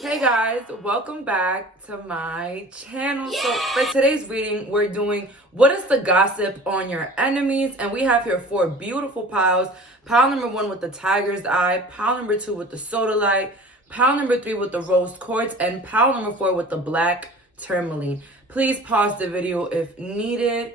Hey guys, welcome back to my channel. So for today's reading, we're doing what is the gossip on your enemies, and we have here 4 beautiful piles. Pile number 1 with the tiger's eye, pile number 2 with the sodalite, pile number 3 with the rose quartz, and pile number 4 with the black tourmaline. Please pause the video if needed.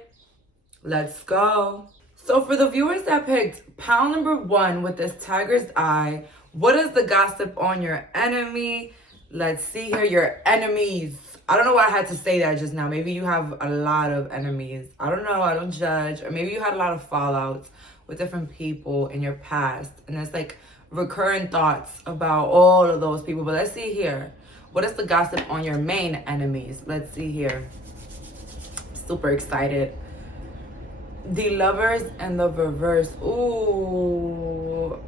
Let's go. So for the viewers that picked pile number 1 with this tiger's eye, what is the gossip on your enemy? Let's see here, your enemies. I don't know why I had to say that just now. Maybe you have a lot of enemies. I don't know, I don't judge. Or maybe you had a lot of fallouts with different people in your past. And it's like recurrent thoughts about all of those people. But let's see here. What is the gossip on your main enemies? Let's see here. Super excited. The lovers and the reverse. Ooh.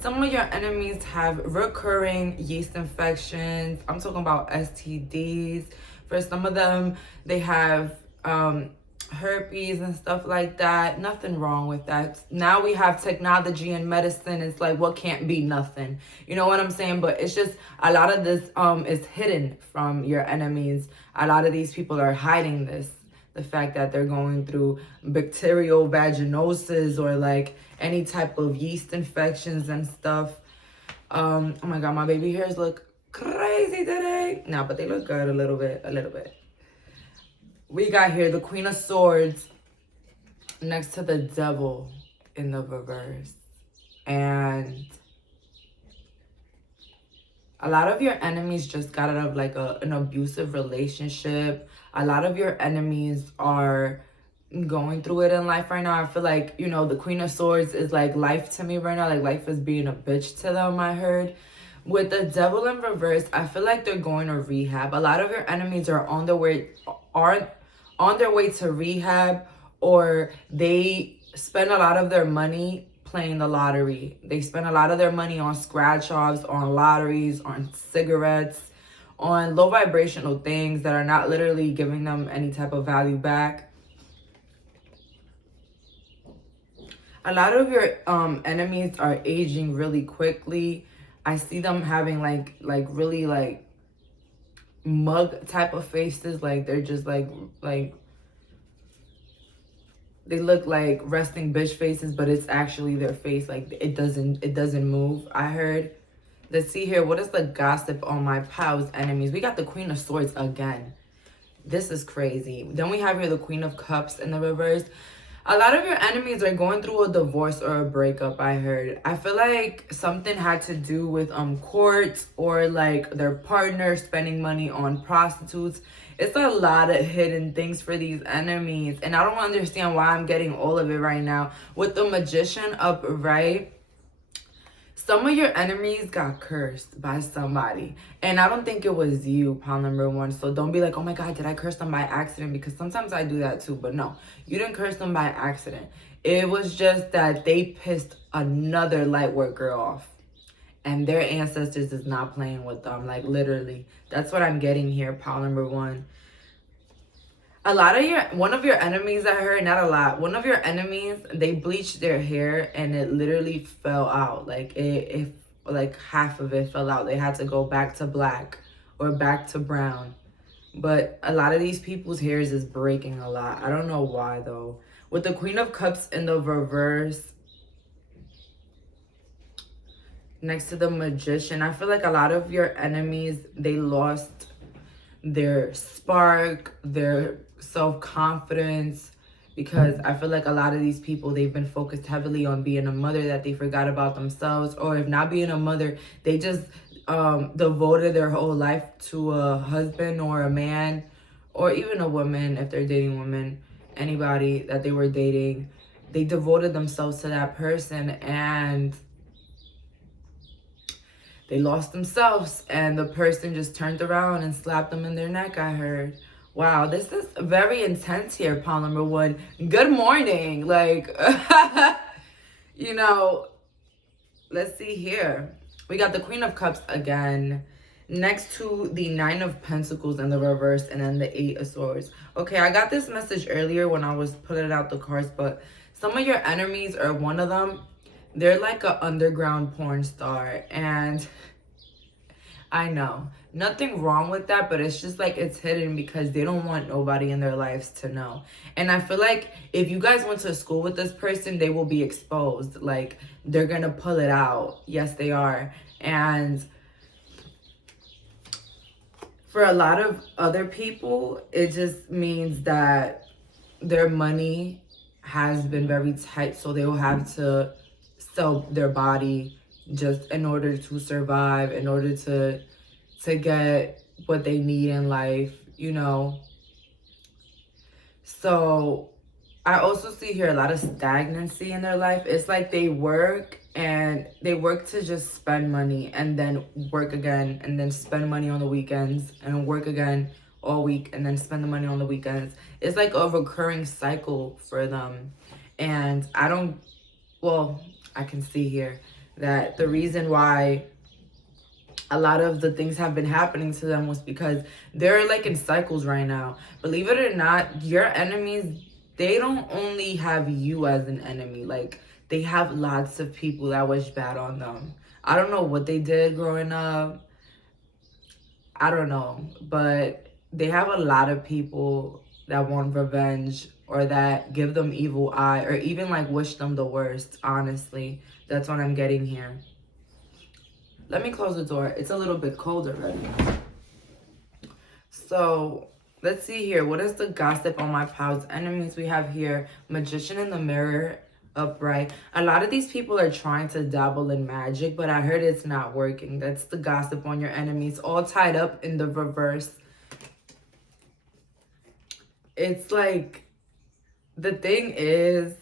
Some of your enemies have recurring yeast infections. I'm talking about STDs. For some of them, they have herpes and stuff like that. Nothing wrong with that. Now we have technology and medicine. It's like, what can't be nothing? You know what I'm saying? But it's just a lot of this is hidden from your enemies. A lot of these people are hiding this. The fact that they're going through bacterial vaginosis or like any type of yeast infections and stuff. Oh my God, my baby hairs look crazy today. No, but they look good a little bit. We got here the Queen of Swords next to the Devil in the reverse. And a lot of your enemies just got out of like an abusive relationship. A lot of your enemies are going through it in life right now. I feel like, you know, the Queen of Swords is like life to me right now. Like life is being a bitch to them, I heard. With the Devil in reverse, I feel like they're going to rehab. A lot of your enemies are on their way to rehab, or they spend a lot of their money playing the lottery. They spend a lot of their money on scratch-offs, on lotteries, on cigarettes, on low vibrational things that are not literally giving them any type of value back. A lot of your enemies are aging really quickly. I see them having like really like mug type of faces. Like they're just like they look like resting bitch faces, but it's actually their face. Like it doesn't move, I heard. Let's see here. What is the gossip on my pal's enemies? We got the Queen of Swords again. This is crazy. Then we have here the Queen of Cups in the reverse. A lot of your enemies are going through a divorce or a breakup, I heard. I feel like something had to do with courts or like their partner spending money on prostitutes. It's a lot of hidden things for these enemies. And I don't understand why I'm getting all of it right now. With the Magician upright, some of your enemies got cursed by somebody. And I don't think it was you, pile number 1. So don't be like, oh my God, did I curse them by accident? Because sometimes I do that too. But no, you didn't curse them by accident. It was just that they pissed another light work girl off. And their ancestors is not playing with them. Like literally. That's what I'm getting here, pile number 1. One of your enemies, I heard, not a lot, one of your enemies, they bleached their hair and it literally fell out. Like it like half of it fell out. They had to go back to black or back to brown. But a lot of these people's hairs is breaking a lot. I don't know why though. With the Queen of Cups in the reverse next to the Magician, I feel like a lot of your enemies, they lost their spark, their self-confidence, because I feel like a lot of these people, they've been focused heavily on being a mother that they forgot about themselves, or if not being a mother, they just devoted their whole life to a husband or a man, or even a woman if they're dating women, anybody that they were dating. They devoted themselves to that person and they lost themselves, and the person just turned around and slapped them in their neck, I heard. Wow, this is very intense here, pile number 1. Good morning. Like, you know, let's see here. We got the Queen of Cups again next to the 9 of Pentacles in the reverse, and then the 8 of Swords. Okay, I got this message earlier when I was pulling out the cards, but some of your enemies, or one of them, they're like an underground porn star, and I know. Nothing wrong with that, but it's just like it's hidden because they don't want nobody in their lives to know. And I feel like if you guys went to school with this person, they will be exposed. Like, they're gonna pull it out. Yes, they are. And for a lot of other people, it just means that their money has been very tight, so they will have to sell their body just in order to survive, in order to get what they need in life, you know. So I also see here a lot of stagnancy in their life. It's like they work and they work to just spend money and then work again and then spend money on the weekends and work again all week and then spend the money on the weekends. It's like a recurring cycle for them. And I can see here that the reason why a lot of the things have been happening to them was because they're like in cycles right now. Believe it or not, your enemies, they don't only have you as an enemy. Like, they have lots of people that wish bad on them. I don't know what they did growing up. I don't know. But they have a lot of people that want revenge or that give them evil eye or even like wish them the worst, honestly. That's what I'm getting here. Let me close the door. It's a little bit cold already. So let's see here. What is the gossip on my pal's enemies? We have here Magician in the Mirror upright. A lot of these people are trying to dabble in magic, but I heard it's not working. That's the gossip on your enemies. All tied up in the reverse. It's like, the thing is,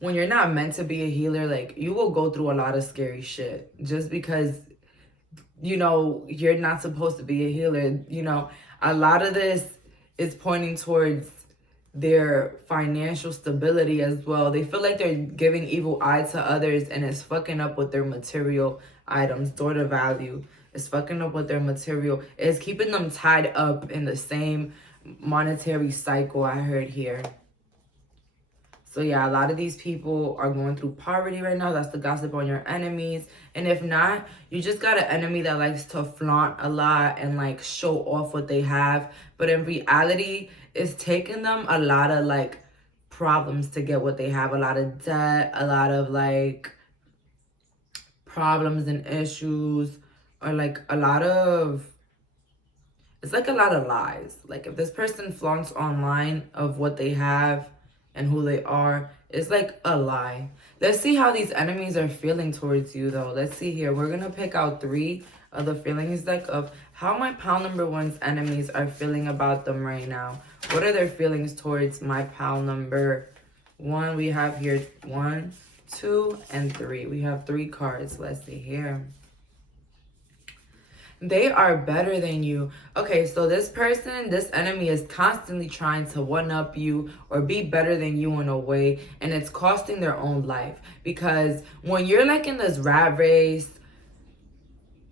when you're not meant to be a healer, like, you will go through a lot of scary shit just because, you know, you're not supposed to be a healer. You know, a lot of this is pointing towards their financial stability as well. They feel like they're giving evil eye to others and it's fucking up with their material items. Door to value. It's fucking up with their material. It's keeping them tied up in the same monetary cycle, I heard here. So yeah, a lot of these people are going through poverty right now. That's the gossip on your enemies. And if not, you just got an enemy that likes to flaunt a lot and like show off what they have. But in reality, it's taking them a lot of like problems to get what they have. A lot of debt, a lot of like problems and issues, or like a lot of, it's like a lot of lies. Like, if this person flaunts online of what they have and who they are, it's like a lie. Let's see how these enemies are feeling towards you, though. Let's see here. We're gonna pick out 3 of the feelings deck of how my pal number 1's enemies are feeling about them right now. What are their feelings towards my pal number 1? We have here 1, 2, and 3. We have 3 cards. Let's see here. They are better than you. Okay, so this person, this enemy is constantly trying to one-up you or be better than you in a way, and it's costing their own life. Because when you're like in this rat race,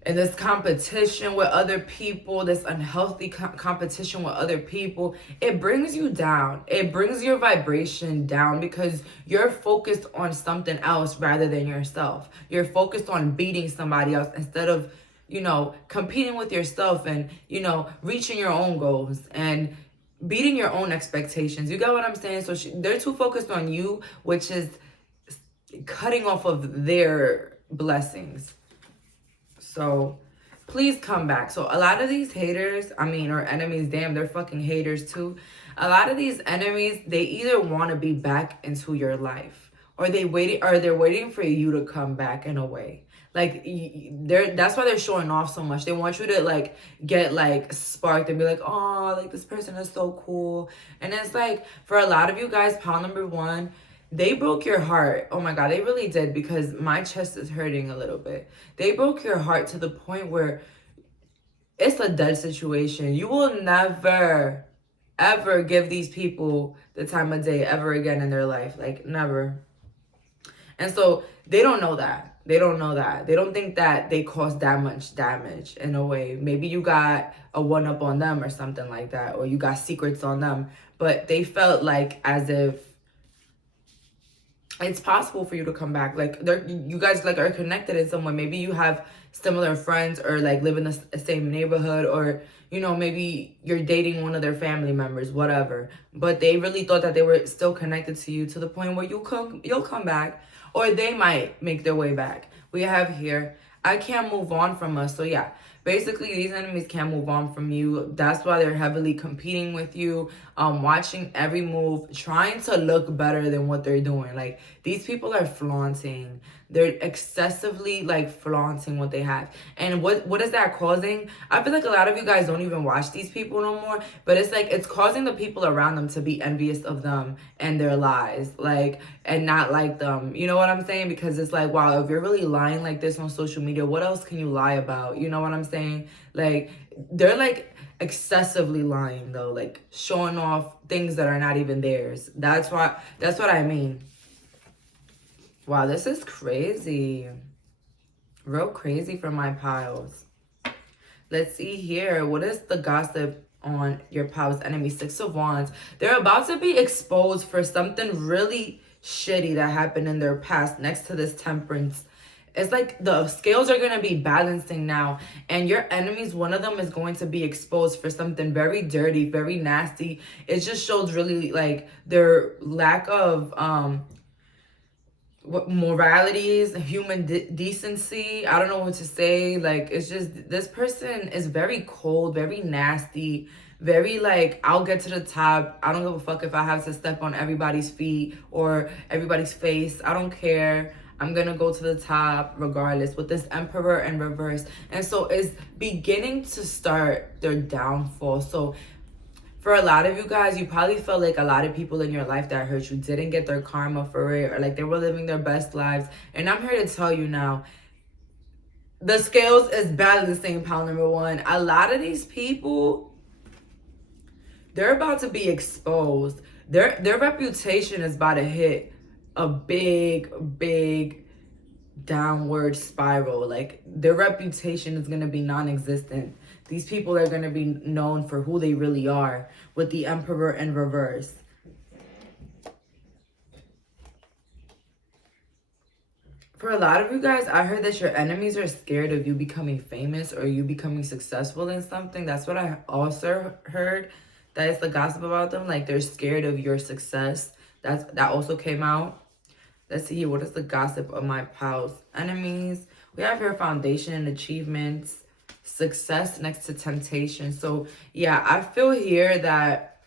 in this competition with other people, this unhealthy competition with other people, it brings you down. It brings your vibration down because you're focused on something else rather than yourself. You're focused on beating somebody else instead of, you know, competing with yourself and, you know, reaching your own goals and beating your own expectations. You get what I'm saying? So they're too focused on you, which is cutting off of their blessings. So please come back. So a lot of these haters, or enemies, damn, they're fucking haters too. A lot of these enemies, they either want to be back into your life or they're waiting for you to come back in a way. Like, that's why they're showing off so much. They want you to like get like sparked and be like, oh, like this person is so cool. And it's like, for a lot of you guys, pal number 1, they broke your heart. Oh my God, they really did, because my chest is hurting a little bit. They broke your heart to the point where it's a dead situation. You will never, ever give these people the time of day ever again in their life. Like, never. And so they don't know that. They don't know that. They don't think that they caused that much damage in a way. Maybe you got a one-up on them or something like that, or you got secrets on them. But they felt like as if it's possible for you to come back. Like, you guys like are connected in some way. Maybe you have similar friends or like live in the same neighborhood, or you know, maybe you're dating one of their family members, whatever. But they really thought that they were still connected to you to the point where you'll come back, or they might make their way back. We have here, I can't move on from us. So yeah, basically these enemies can't move on from you. That's why they're heavily competing with you, watching every move, trying to look better than what they're doing. Like, these people are flaunting. They're excessively like flaunting what they have. And what is that causing? I feel like a lot of you guys don't even watch these people no more, but it's like it's causing the people around them to be envious of them and their lies, like, and not like them. You know what I'm saying? Because it's like, wow, if you're really lying like this on social media, what else can you lie about? You know what I'm saying? Like, they're like excessively lying though, like showing off things that are not even theirs. That's what I mean. Wow, this is crazy. Real crazy for my piles. Let's see here. What is the gossip on your pile's enemy? 6 of Wands. They're about to be exposed for something really shitty that happened in their past next to this Temperance. It's like the scales are going to be balancing now. And your enemies, one of them is going to be exposed for something very dirty, very nasty. It just shows really like their lack of what moralities, human decency. I don't know what to say. Like, it's just, this person is very cold, very nasty, very like, I'll get to the top. I don't give a fuck if I have to step on everybody's feet or everybody's face. I don't care. I'm gonna go to the top regardless, with this Emperor in reverse. And so it's beginning to start their downfall. So for a lot of you guys, you probably felt like a lot of people in your life that hurt you didn't get their karma for it, or like they were living their best lives. And I'm here to tell you now, the scales is balancing, pile number one. A lot of these people, they're about to be exposed. Their reputation is about to hit a big downward spiral. Like, their reputation is going to be non-existent. These people are going to be known for who they really are, with the Emperor in reverse. For a lot of you guys, I heard that your enemies are scared of you becoming famous or you becoming successful in something. That's what I also heard. That is the gossip about them. Like, they're scared of your success. That also came out. Let's see here. What is the gossip of my pals' enemies? We have here foundation and achievements. Success next to temptation. So yeah, I feel here that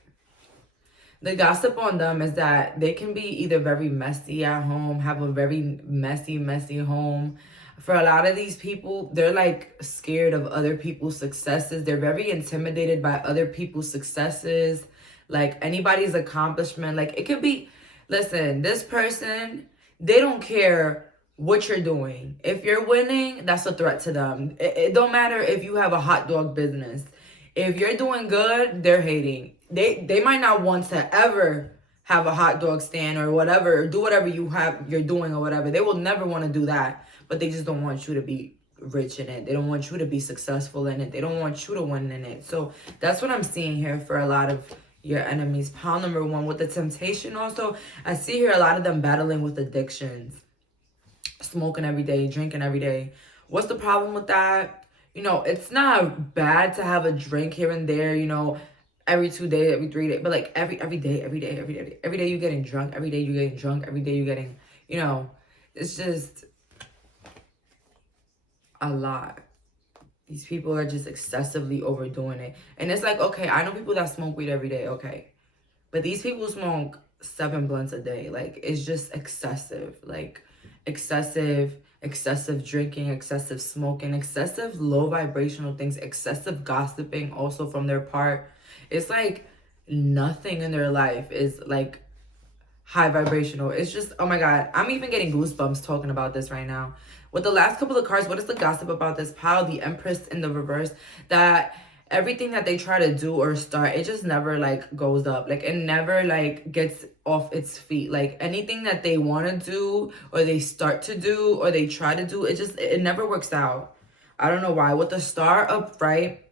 the gossip on them is that they can be either very messy at home, have a very messy home. For a lot of these people, they're like scared of other people's successes. They're very intimidated by other people's successes, like anybody's accomplishment. Like, it could be, listen, this person, they don't care what you're doing. If you're winning, that's a threat to them. It don't matter if you have a hot dog business. If you're doing good, they're hating. They might not want to ever have a hot dog stand or whatever, or do whatever you're doing or whatever. They will never want to do that, but they just don't want you to be rich in it. They don't want you to be successful in it. They don't want you to win in it. So that's what I'm seeing here for a lot of your enemies. Pile number one, with the temptation also, I see here a lot of them battling with addictions. Smoking every day, drinking every day. What's the problem with that? You know, it's not bad to have a drink here and there, you know, every 2 days, every 3 days, but like every day you're getting drunk, every day you're getting drunk, every day you're getting, you know, it's just a lot. These people are just excessively overdoing it. And it's like, okay, I know people that smoke weed every day, okay, but these people smoke 7 blunts a day. Like, it's just excessive. Like, excessive drinking, excessive smoking, excessive low vibrational things, excessive gossiping also from their part. It's like nothing in their life is like high vibrational. It's just, oh my God, I'm even getting goosebumps talking about this right now. With the last couple of cards, what is the gossip about this pile? The Empress in the reverse, that everything that they try to do or start, it just never like goes up. Like, it never like gets off its feet. Like, anything that they want to do or they start to do or they try to do, it never works out. I don't know why. With the Star upright,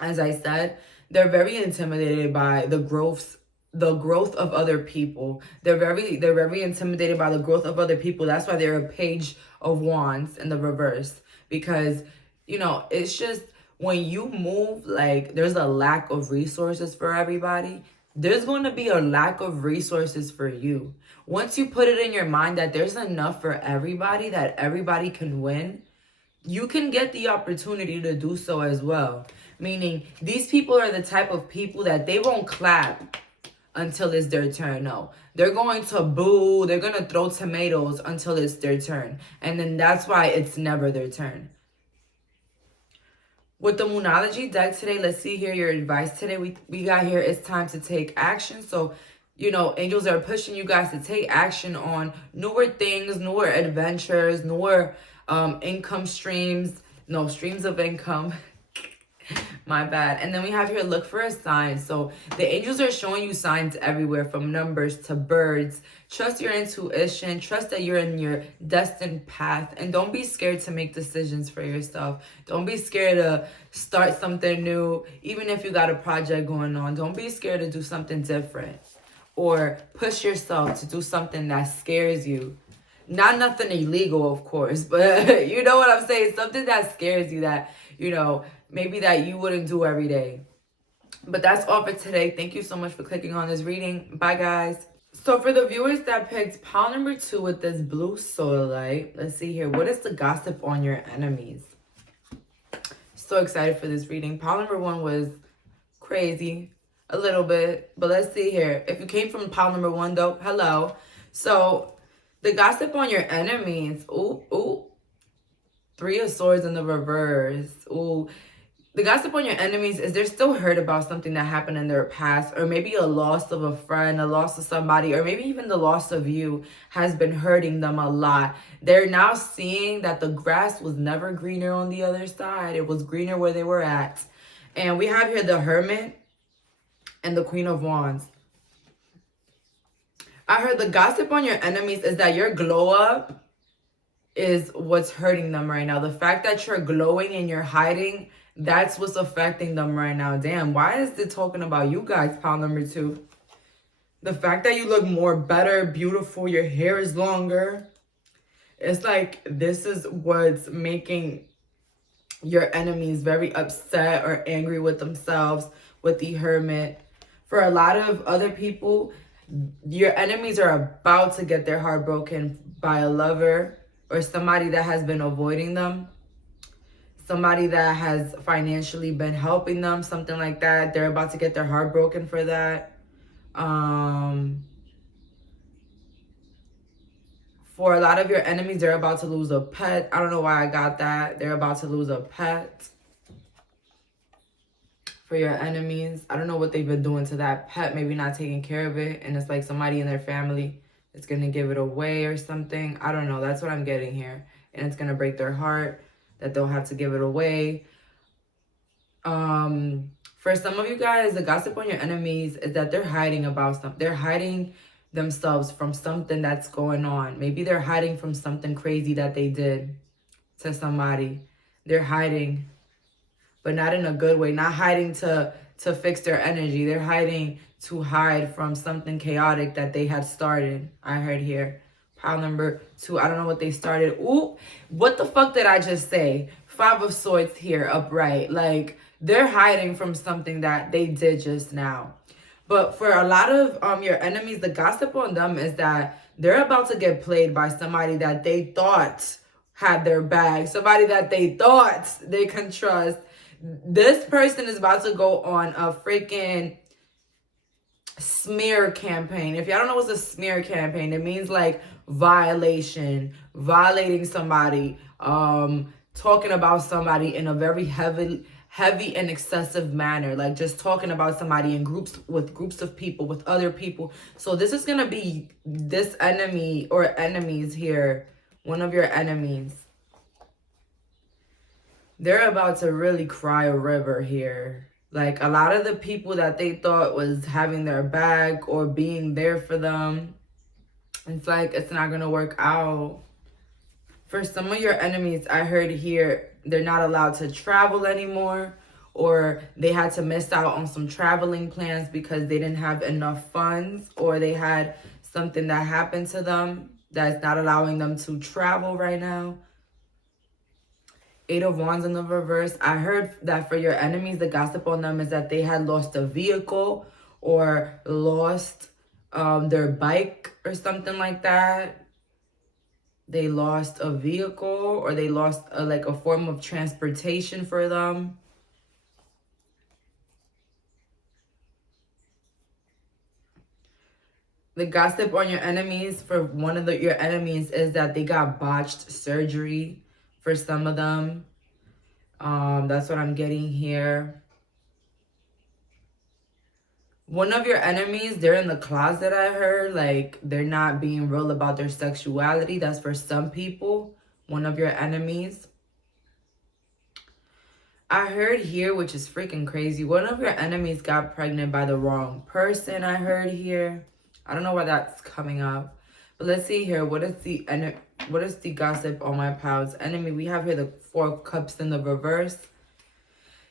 as I said, they're very intimidated by the growth of other people. They're very intimidated by the growth of other people. That's why they're a Page of Wands in the reverse, because, you know, it's just when you move, like, there's a lack of resources for everybody. There's going to be a lack of resources for you. Once you put it in your mind that there's enough for everybody, that everybody can win, you can get the opportunity to do so as well. Meaning, these people are the type of people that they won't clap until it's their turn. No, they're going to boo, they're going to throw tomatoes until it's their turn. And then that's why it's never their turn. With the Moonology deck today, let's see here your advice today. We got here, it's time to take action. So, you know, angels are pushing you guys to take action on newer things, newer adventures, newer income streams. No, streams of income. My bad. And then we have here, look for a sign. So the angels are showing you signs everywhere, from numbers to birds. Trust your intuition. Trust that you're in your destined path. And don't be scared to make decisions for yourself. Don't be scared to start something new. Even if you got a project going on, don't be scared to do something different. Or push yourself to do something that scares you. Not nothing illegal, of course, but you know what I'm saying? Something that scares you, that, you know, maybe that you wouldn't do every day. But that's all for today. Thank you so much for clicking on this reading. Bye, guys. So for the viewers that picked pile number 2 with this blue solar light, let's see here. What is the gossip on your enemies? So excited for this reading. Pile number 1 was crazy a little bit. But let's see here. If you came from pile number 1, though, hello. So the gossip on your enemies. Ooh. 3 of Swords in the reverse. Ooh. The gossip on your enemies is they're still hurt about something that happened in their past, or maybe a loss of a friend, a loss of somebody, or maybe even the loss of you has been hurting them a lot. They're now seeing that the grass was never greener on the other side. It was greener where they were at. And we have here the Hermit and the Queen of Wands. I heard the gossip on your enemies is that your glow up is what's hurting them right now. The fact that you're glowing and you're hiding, that's what's affecting them right now. Damn, why is it talking about you guys, pile number 2? The fact that you look more better, beautiful, your hair is longer. It's like this is what's making your enemies very upset or angry with themselves, with the Hermit. For a lot of other people, your enemies are about to get their heart broken by a lover or somebody that has been avoiding them. Somebody that has financially been helping them, something like that. They're about to get their heart broken for that. For a lot of your enemies, they're about to lose a pet. I don't know why I got that. They're about to lose a pet. For your enemies, I don't know what they've been doing to that pet. Maybe not taking care of it. And it's like somebody in their family is going to give it away or something. I don't know. That's what I'm getting here. And it's going to break their heart that they'll have to give it away. For some of you guys, the gossip on your enemies is that they're hiding about something. They're hiding themselves from something that's going on. Maybe they're hiding from something crazy that they did to somebody. They're hiding, but not in a good way. Not hiding to fix their energy. They're hiding to hide from something chaotic that they had started. I heard here. Pile number 2. I don't know what they started. Ooh, what the fuck did I just say? 5 of Swords here, upright. Like, they're hiding from something that they did just now. But for a lot of your enemies, the gossip on them is that they're about to get played by somebody that they thought had their bag. Somebody that they thought they can trust. This person is about to go on a freaking smear campaign. If y'all don't know what's a smear campaign, it means like violating somebody, talking about somebody in a very heavy and excessive manner, like just talking about somebody in groups of people, with other people. So this is gonna be this enemy or enemies here, one of your enemies. They're about to really cry a river here. Like, a lot of the people that they thought was having their back or being there for them, it's like it's not gonna work out. For some of your enemies, I heard here, they're not allowed to travel anymore, or they had to miss out on some traveling plans because they didn't have enough funds, or they had something that happened to them that's not allowing them to travel right now. Eight of Wands in the reverse. I heard that for your enemies, the gossip on them is that they had lost a vehicle or lost their bike or something like that. They lost a vehicle or they lost like a form of transportation for them. The gossip on your enemies for one of your enemies is that they got botched surgery for some of them. That's what I'm getting here. One of your enemies, they're in the closet, I heard. Like, they're not being real about their sexuality. That's for some people. One of your enemies. I heard here, which is freaking crazy, one of your enemies got pregnant by the wrong person, I heard here. I don't know why that's coming up. But let's see here. What is the gossip on my pal's enemy? We have here the Four of Cups in the reverse.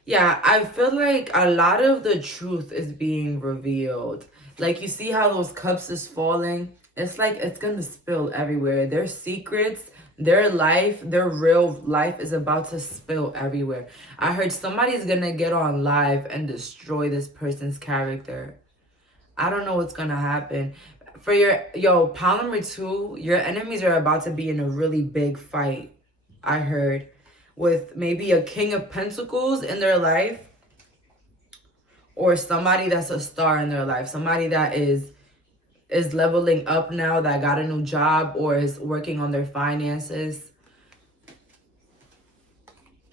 Yeah, I feel like a lot of the truth is being revealed. Like, you see how those cups is falling? It's like it's going to spill everywhere. Their secrets, their life, their real life is about to spill everywhere. I heard somebody's going to get on live and destroy this person's character. I don't know what's going to happen. For pile number 2, your enemies are about to be in a really big fight, I heard. With maybe a King of Pentacles in their life, or somebody that's a star in their life, somebody that is leveling up now, that got a new job or is working on their finances.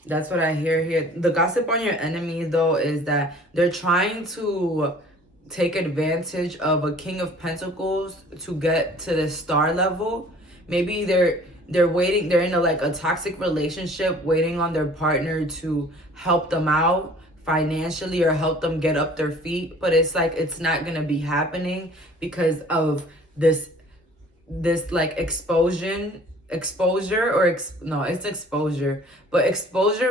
That's what I hear here. The gossip on your enemies, though, is that they're trying to take advantage of a King of Pentacles to get to the star level. Maybe they're waiting, they're in a toxic relationship, waiting on their partner to help them out financially or help them get up their feet, but it's like it's not gonna be happening because of this like exposure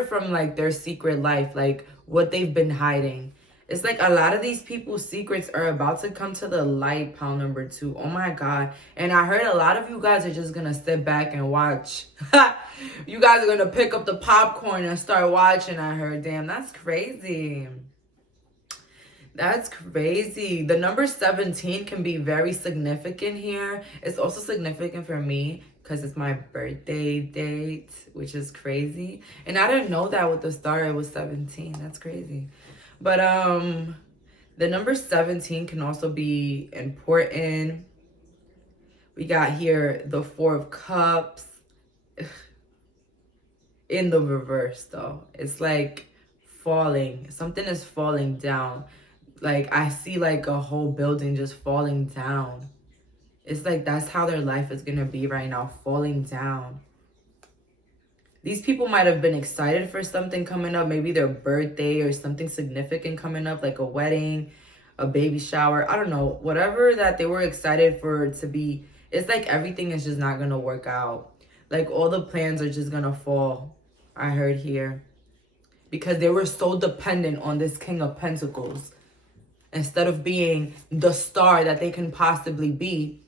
from like their secret life, like what they've been hiding. It's like a lot of these people's secrets are about to come to the light, pile number 2. Oh my God. And I heard a lot of you guys are just going to sit back and watch. You guys are going to pick up the popcorn and start watching, I heard. Damn, that's crazy. That's crazy. The number 17 can be very significant here. It's also significant for me because it's my birthday date, which is crazy. And I didn't know that with the star, it was 17. That's crazy. But the number 17 can also be important. We got here the Four of Cups in the reverse, though. It's like falling. Something is falling down. Like, I see like a whole building just falling down. It's like that's how their life is going to be right now, falling down. These people might have been excited for something coming up, maybe their birthday or something significant coming up, like a wedding, a baby shower. I don't know. Whatever that they were excited for it to be, it's like everything is just not going to work out. Like all the plans are just going to fall, I heard here. Because they were so dependent on this King of Pentacles. Instead of being the star that they can possibly be,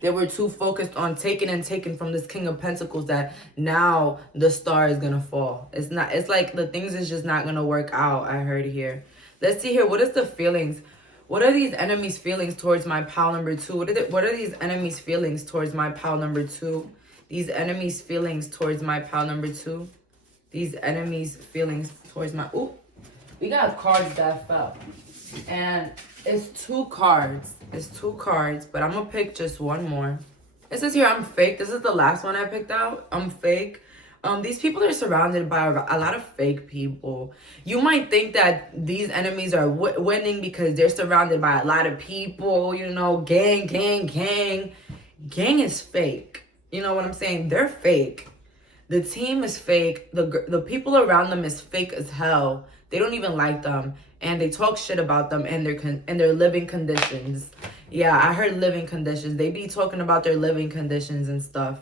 they were too focused on taking from this King of Pentacles that now the star is going to fall. It's like the things is just not going to work out, I heard here. Let's see here. What is the feelings? What are these enemies' feelings towards my pile number 2? What are these enemies' feelings towards my pile number 2? These enemies' feelings towards my pile number 2. These enemies' feelings towards my... Ooh, we got cards that fell. And it's 2 cards. It's 2 cards, but I'm going to pick just one more. It says here, I'm fake. This is the last one I picked out. I'm fake. These people are surrounded by a lot of fake people. You might think that these enemies are winning because they're surrounded by a lot of people, you know, gang. Gang is fake. You know what I'm saying? They're fake. The team is fake. The people around them is fake as hell. They don't even like them. And they talk shit about them and their living conditions. Yeah, I heard living conditions. They be talking about their living conditions and stuff.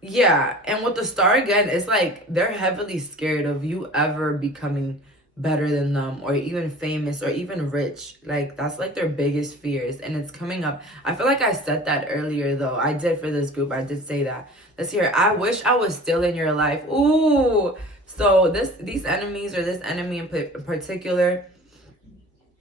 Yeah, and with the star again, it's like they're heavily scared of you ever becoming better than them, or even famous, or even rich. Like, that's like their biggest fears, and it's coming up. I feel like I said that earlier, though. I did for this group. I did say that. Let's hear it. I wish I was still in your life. Ooh. So these enemies, or this enemy in particular,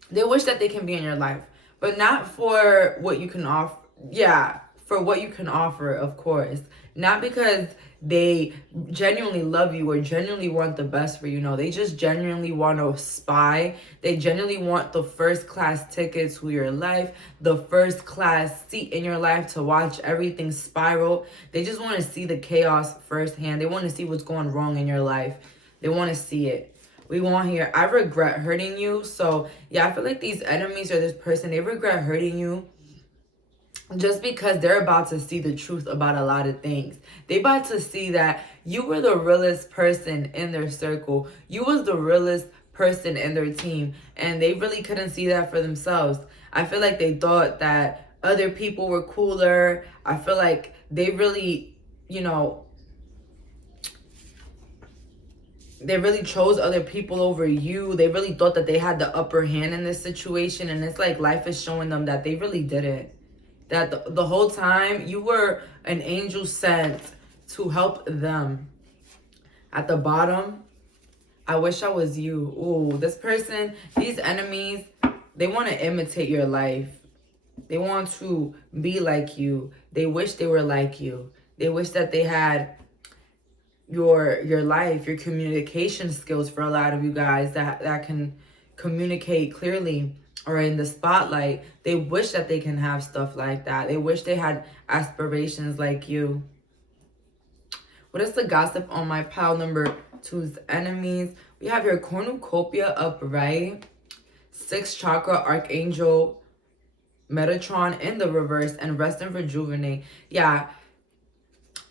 they wish that they can be in your life, but not for what you can offer. Yeah, for what you can offer, of course. Not because they genuinely love you or genuinely want the best for you. No, they just genuinely want to spy. They genuinely want the first class tickets to your life, the first class seat in your life to watch everything spiral. They just want to see the chaos firsthand. They want to see what's going wrong in your life. They want to see it. We want here, I regret hurting you. So yeah, I feel like these enemies or this person, they regret hurting you just because they're about to see the truth about a lot of things. They about to see that you were the realest person in their circle. You was the realest person in their team, and they really couldn't see that for themselves. I feel like they thought that other people were cooler. I feel like they really, they really chose other people over you. They really thought that they had the upper hand in this situation, and it's like life is showing them that they really didn't. That the whole time you were an angel sent to help them. At the bottom, I wish I was you. Ooh, this person, these enemies, they want to imitate your life. They want to be like you. They wish they were like you. They wish that they had your life, your communication skills, for a lot of you guys that can communicate clearly or in the spotlight. They wish that they can have stuff like that. They wish they had aspirations like you. What is the gossip on my pile number 2's enemies? We have your cornucopia upright, 6th chakra archangel Metatron in the reverse, and rest and rejuvenate. Yeah,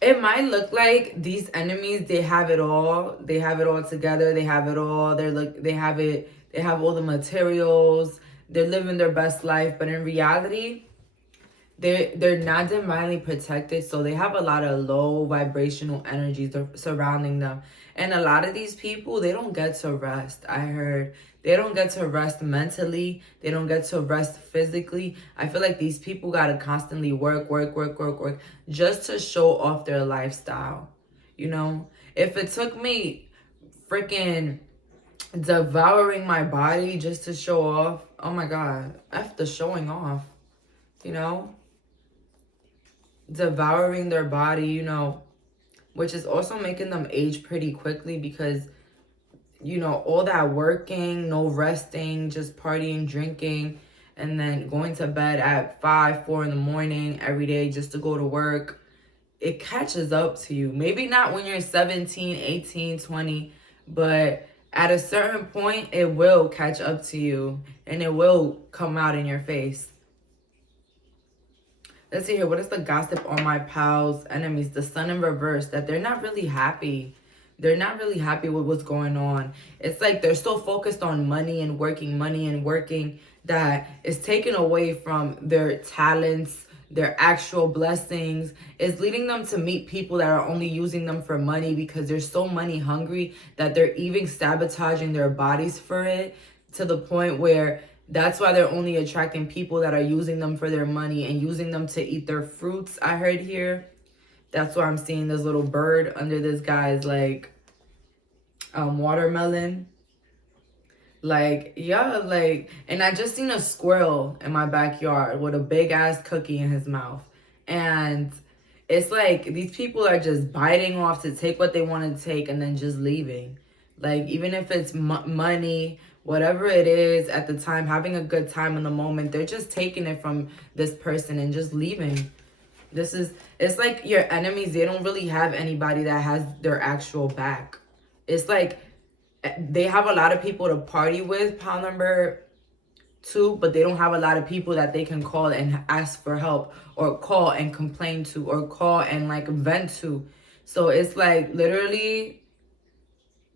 it might look like these enemies, they have it all. They have it all together. They have it all. They have all the materials. They're living their best life, but in reality, they're not divinely protected, so they have a lot of low vibrational energies surrounding them. And a lot of these people, they don't get to rest. I heard they don't get to rest mentally. They don't get to rest physically. I feel like these people got to constantly work just to show off their lifestyle. If it took me freaking devouring my body just to show off, oh my God, F the showing off, devouring their body, which is also making them age pretty quickly because, all that working, no resting, just partying, drinking, and then going to bed at 5, 4 in the morning every day just to go to work. It catches up to you. Maybe not when you're 17, 18, 20, but at a certain point, it will catch up to you and it will come out in your face. Let's see here. What is the gossip on my pals' enemies? The sun in reverse, that they're not really happy. They're not really happy with what's going on. It's like they're so focused on money and working that it's taken away from their talents, their actual blessings. It's leading them to meet people that are only using them for money because they're so money hungry that they're even sabotaging their bodies for it, to the point where that's why they're only attracting people that are using them for their money and using them to eat their fruits. I heard here. That's why I'm seeing this little bird under this guy's watermelon. And I just seen a squirrel in my backyard with a big ass cookie in his mouth. And it's like these people are just biting off to take what they want to take and then just leaving. Like, even if it's money, whatever it is at the time, having a good time in the moment, they're just taking it from this person and just leaving. It's like your enemies, they don't really have anybody that has their actual back. It's like they have a lot of people to party with, pile number 2, but they don't have a lot of people that they can call and ask for help, or call and complain to, or call and vent to. So it's like literally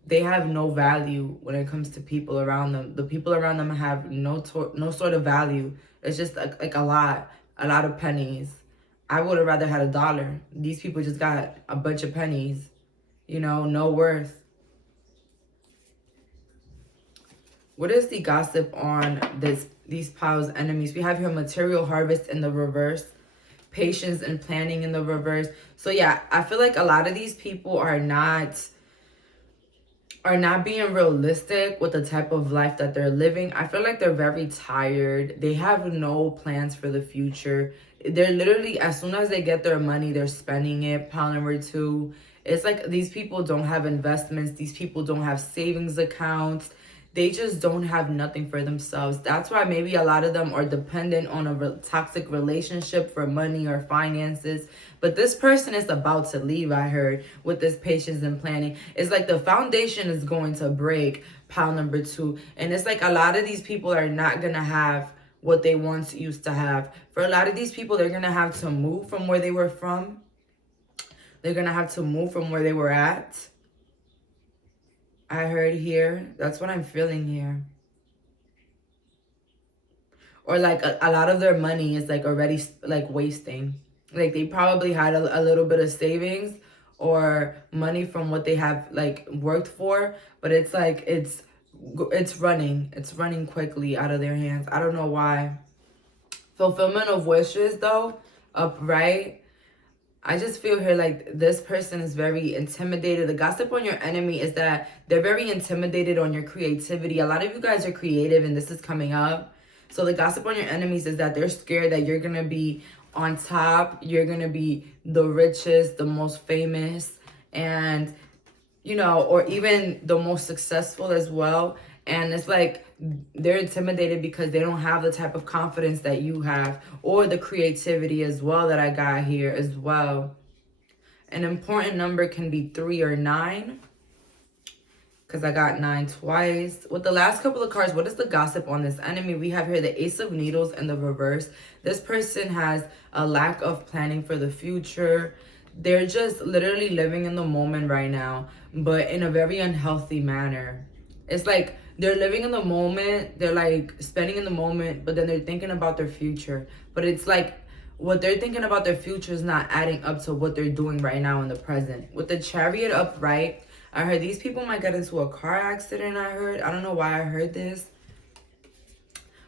they have no value when it comes to people around them. The people around them have no sort of value. It's just like a lot of pennies. I would have rather had $1. These people just got a bunch of pennies, no worth. What is the gossip on these piles enemies? We have here material harvest in the reverse, patience and planning in the reverse. So yeah, I feel like a lot of these people are not being realistic with the type of life that they're living. I feel like they're very tired. They have no plans for the future. They're literally, as soon as they get their money, they're spending it. Pile number 2. It's like these people don't have investments. These people don't have savings accounts. They just don't have nothing for themselves. That's why maybe a lot of them are dependent on a toxic relationship for money or finances. But this person is about to leave, I heard, with this patience and planning. It's like the foundation is going to break, pile number 2. And it's like a lot of these people are not going to have what they once used to have. For a lot of these people, they're going to have to move from where they were from. They're going to have to move from where they were at. I heard here. That's what I'm feeling here. Or like a lot of their money is like already like wasting. Like they probably had a little bit of savings or money from what they have like worked for. But it's like it's running quickly out of their hands. I don't know why. Fulfillment of wishes though, upright. I just feel here like this person is very intimidated. The gossip on your enemy is that they're very intimidated on your creativity. A lot of you guys are creative and this is coming up. So the gossip on your enemies is that they're scared that you're going to be on top. You're going to be the richest, the most famous, and, you know, or even the most successful as well. And it's like they're intimidated because they don't have the type of confidence that you have or the creativity as well that I got here as well. An important number can be 3 or 9 because I got 9 twice. With the last couple of cards, what is the gossip on this enemy? We have here the Ace of Needles in the reverse. This person has a lack of planning for the future. They're just literally living in the moment right now, but in a very unhealthy manner. It's like they're living in the moment, they're like spending in the moment, but then they're thinking about their future. But it's like what they're thinking about their future is not adding up to what they're doing right now in the present. With the Chariot upright, I heard these people might get into a car accident, I heard. I don't know why I heard this.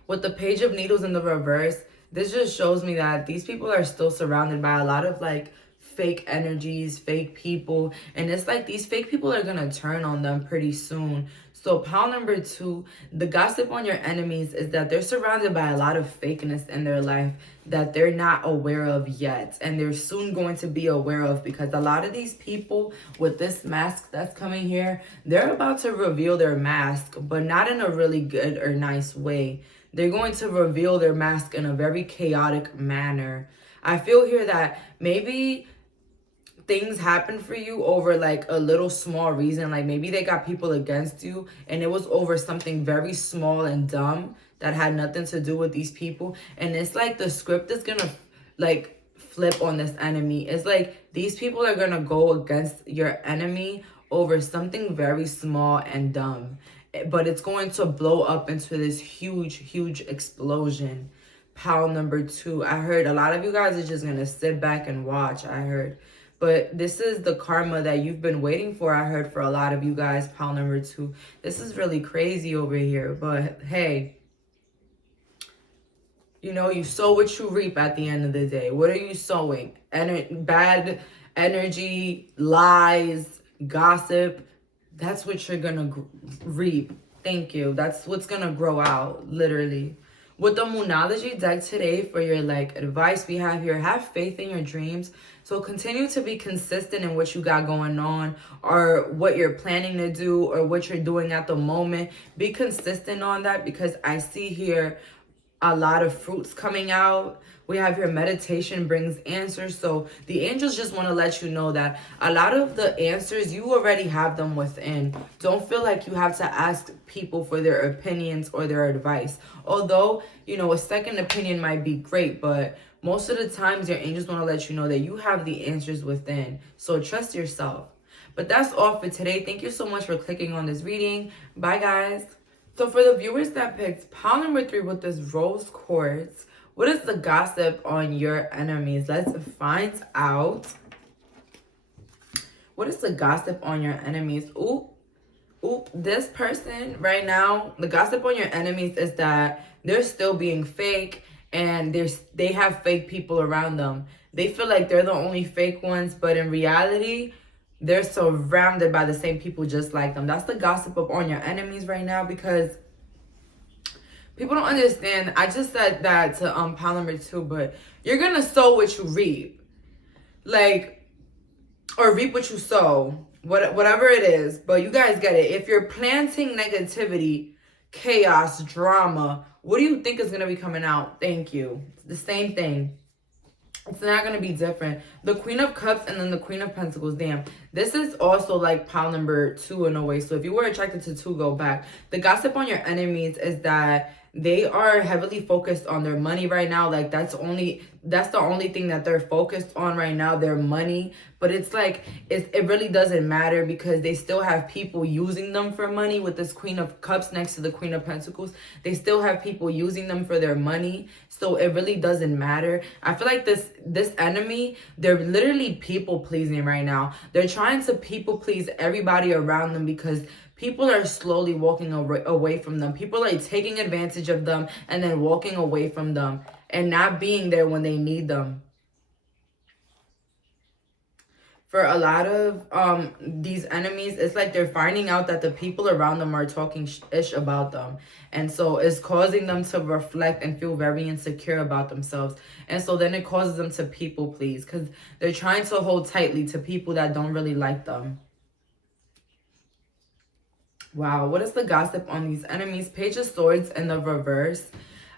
With the Page of Needles in the reverse, this just shows me that these people are still surrounded by a lot of like fake energies, fake people. And it's like these fake people are going to turn on them pretty soon. So pile number 2, the gossip on your enemies is that they're surrounded by a lot of fakeness in their life that they're not aware of yet. And they're soon going to be aware of, because a lot of these people with this mask that's coming here, they're about to reveal their mask, but not in a really good or nice way. They're going to reveal their mask in a very chaotic manner. I feel here that maybe things happen for you over like a little small reason. Like maybe they got people against you and it was over something very small and dumb that had nothing to do with these people. And it's like the script is gonna like flip on this enemy. It's like these people are gonna go against your enemy over something very small and dumb, but it's going to blow up into this huge explosion. Pile number 2, I heard a lot of you guys are just gonna sit back and watch, I heard. But this is the karma that you've been waiting for, I heard, for a lot of you guys, pile number 2. This is really crazy over here. But hey, you know, you sow what you reap at the end of the day. What are you sowing? Bad energy, lies, gossip. That's what you're going to reap. Thank you. That's what's going to grow out, literally. With the Moonology deck today for your like advice, we have here, have faith in your dreams. So continue to be consistent in what you got going on or what you're planning to do or what you're doing at the moment. Be consistent on that, because I see here a lot of fruits coming out. We have here meditation brings answers. So the angels just want to let you know that a lot of the answers, you already have them within. Don't feel like you have to ask people for their opinions or their advice. Although, you know, a second opinion might be great, but most of the times your angels want to let you know that you have the answers within. So trust yourself. But that's all for today. Thank you so much for clicking on this reading. Bye, guys. So for the viewers that picked pile number 3 with this rose quartz, what is the gossip on your enemies? Let's find out. What is the gossip on your enemies? Ooh, Oop, this person right now, the gossip on your enemies is that they're still being fake, and they have fake people around them. They feel like they're the only fake ones, but in reality, they're surrounded by the same people just like them. That's the gossip up on your enemies right now, because people don't understand. I just said that to pile number 2, but you're gonna sow what you reap. Like, or reap what you sow. Whatever it is. But you guys get it. If you're planting negativity, chaos, drama, what do you think is gonna be coming out? Thank you. It's the same thing. It's not going to be different. The Queen of Cups and then the Queen of Pentacles. Damn. This is also like pile number 2 in a way. So if you were attracted to 2, go back. The gossip on your enemies is that they are heavily focused on their money right now. Like that's the only thing that they're focused on right now, their money. But it's like it really doesn't matter, because they still have people using them for money. With this Queen of Cups next to the Queen of Pentacles, they still have people using them for their money. So it really doesn't matter. I feel like this enemy, they're literally people pleasing right now. They're trying to people please everybody around them, because people are slowly walking away from them. People are taking advantage of them and then walking away from them and not being there when they need them. For a lot of these enemies, it's like they're finding out that the people around them are talking ish about them. And so it's causing them to reflect and feel very insecure about themselves. And so then it causes them to people please, because they're trying to hold tightly to people that don't really like them. Wow, what is the gossip on these enemies? Page of Swords in the reverse.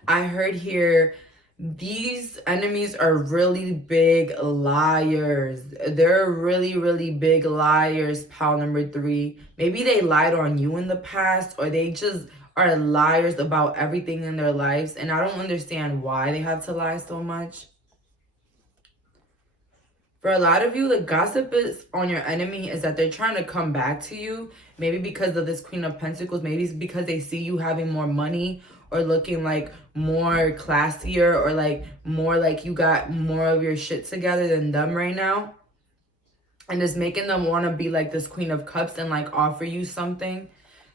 I heard here, these enemies are really big liars. They're really, really big liars, pile number 3. Maybe they lied on you in the past, or they just are liars about everything in their lives. And I don't understand why they have to lie so much. For a lot of you, the gossip is on your enemy is that they're trying to come back to you. Maybe because of this Queen of Pentacles. Maybe it's because they see you having more money, or looking like more classier, or like more like you got more of your shit together than them right now. And it's making them want to be like this Queen of Cups and like offer you something.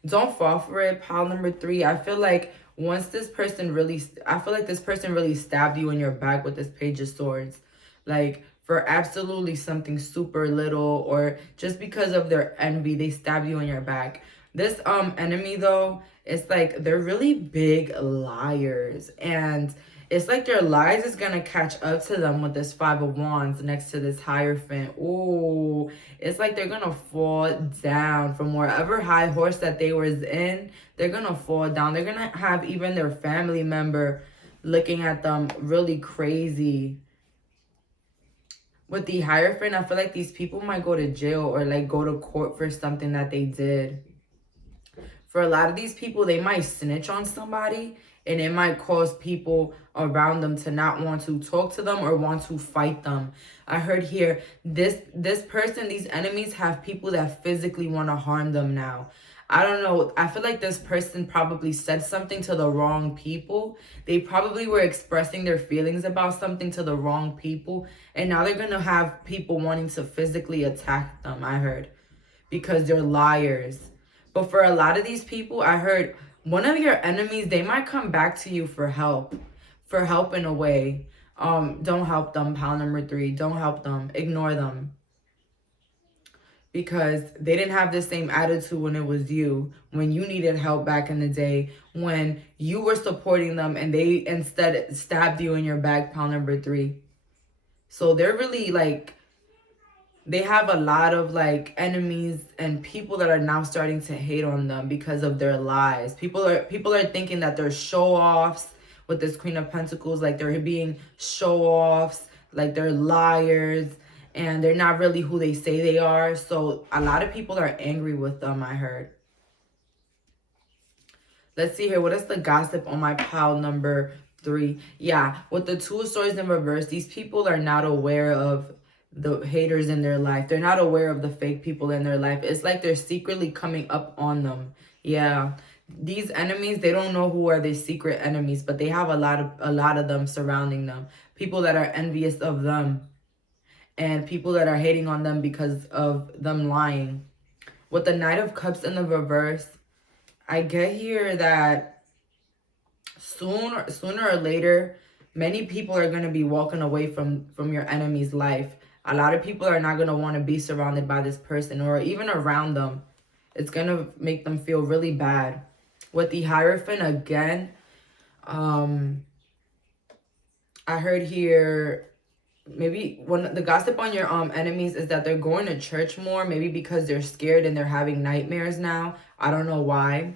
Don't fall for it, pile number 3. I feel like this person really stabbed you in your back with this Page of Swords. Like, for absolutely something super little, or just because of their envy, they stab you in your back. This enemy though, it's like they're really big liars, and it's like their lies is gonna catch up to them with this 5 of Wands next to this Hierophant. Ooh, it's like they're gonna fall down from wherever high horse that they was in. They're gonna fall down. They're gonna have even their family member looking at them really crazy. With the Hierophant, I feel like these people might go to jail, or like go to court for something that they did. For a lot of these people, they might snitch on somebody, and it might cause people around them to not want to talk to them or want to fight them. I heard here, this person, these enemies have people that physically want to harm them now. I don't know. I feel like this person probably said something to the wrong people. They probably were expressing their feelings about something to the wrong people. And now they're going to have people wanting to physically attack them, I heard. Because they're liars. But for a lot of these people, I heard one of your enemies, they might come back to you for help. For help in a way. Don't help them, pile number 3. Don't help them. Ignore them. Because they didn't have the same attitude when it was you, when you needed help back in the day, when you were supporting them and they instead stabbed you in your back, pile number 3. So they're really like, they have a lot of like enemies and people that are now starting to hate on them because of their lies. People are thinking that they're show-offs with this Queen of Pentacles, like they're being show-offs, like they're liars. And they're not really who they say they are. So a lot of people are angry with them, I heard. Let's see here. What is the gossip on my pile number 3? Yeah, with the 2 of Swords in reverse, these people are not aware of the haters in their life. They're not aware of the fake people in their life. It's like they're secretly coming up on them. Yeah. These enemies, they don't know who are their secret enemies, but they have a lot of them surrounding them. People that are envious of them. And people that are hating on them because of them lying. With the Knight of Cups in the reverse, I get here that sooner or later, many people are going to be walking away from your enemy's life. A lot of people are not going to want to be surrounded by this person or even around them. It's going to make them feel really bad. With the Hierophant again, I heard here, maybe when the gossip on your enemies is that they're going to church more, maybe because they're scared and they're having nightmares now. I don't know why.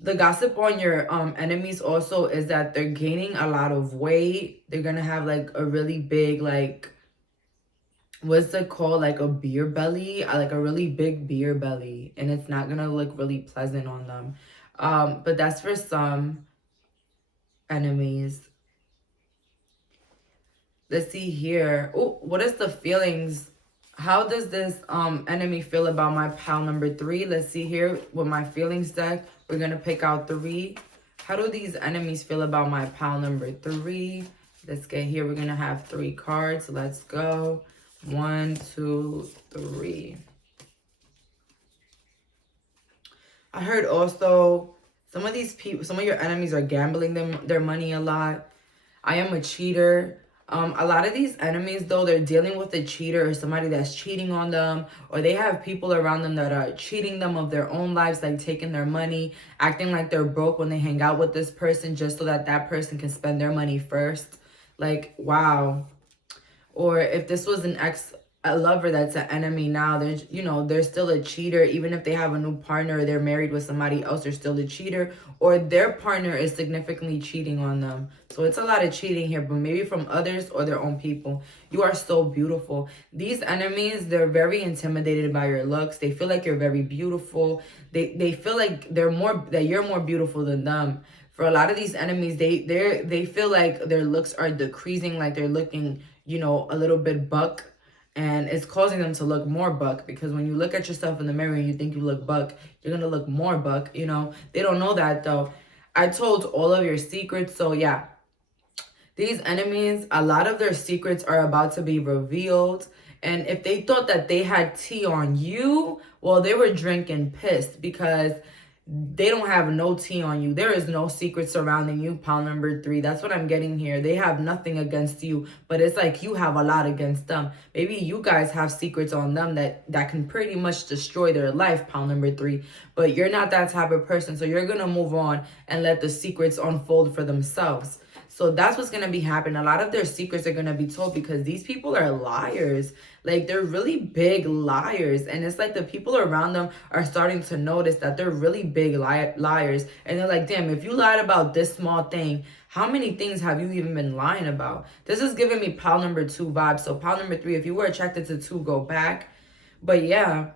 The gossip on your enemies also is that they're gaining a lot of weight. They're gonna have like a really big, like, what's it called, like a beer belly, like a really big beer belly, and it's not gonna look really pleasant on them. But that's for some enemies. Let's see here. Oh, what is the feelings? How does this enemy feel about my pile number 3? Let's see here with my feelings deck. We're going to pick out 3. How do these enemies feel about my pile number 3? Let's get here. We're going to have 3 cards. Let's go. 1, 2, 3. I heard also some of these people, some of your enemies are gambling their money a lot. I am a cheater. A lot of these enemies, though, they're dealing with a cheater or somebody that's cheating on them, or they have people around them that are cheating them of their own lives, like taking their money, acting like they're broke when they hang out with this person just so that that person can spend their money first. Like, wow. Or if this was an a lover that's an enemy now, there's, you know, they're still a cheater. Even if they have a new partner or they're married with somebody else, they're still a cheater, or their partner is significantly cheating on them. So it's a lot of cheating here, but maybe from others or their own people. You are so beautiful. These enemies, they're very intimidated by your looks. They feel like you're very beautiful. They feel like you're more beautiful than them. For a lot of these enemies, they feel like their looks are decreasing, like they're looking, you know, a little bit buck. And it's causing them to look more buck, because when you look at yourself in the mirror and you think you look buck, you're going to look more buck, you know. They don't know that, though. I told all of your secrets. So, yeah, these enemies, a lot of their secrets are about to be revealed. And if they thought that they had tea on you, well, they were drinking piss, because they don't have no tea on you. There is no secret surrounding you, pile number 3. That's what I'm getting here. They have nothing against you, but it's like you have a lot against them. Maybe you guys have secrets on them that can pretty much destroy their life, pile number 3. But you're not that type of person, so you're going to move on and let the secrets unfold for themselves. So that's what's going to be happening. A lot of their secrets are going to be told, because these people are liars. Like, they're really big liars. And it's like the people around them are starting to notice that they're really big liars. And they're like, damn, if you lied about this small thing, how many things have you even been lying about? This is giving me pile number 2 vibes. So pile number 3, if you were attracted to 2, go back. But yeah.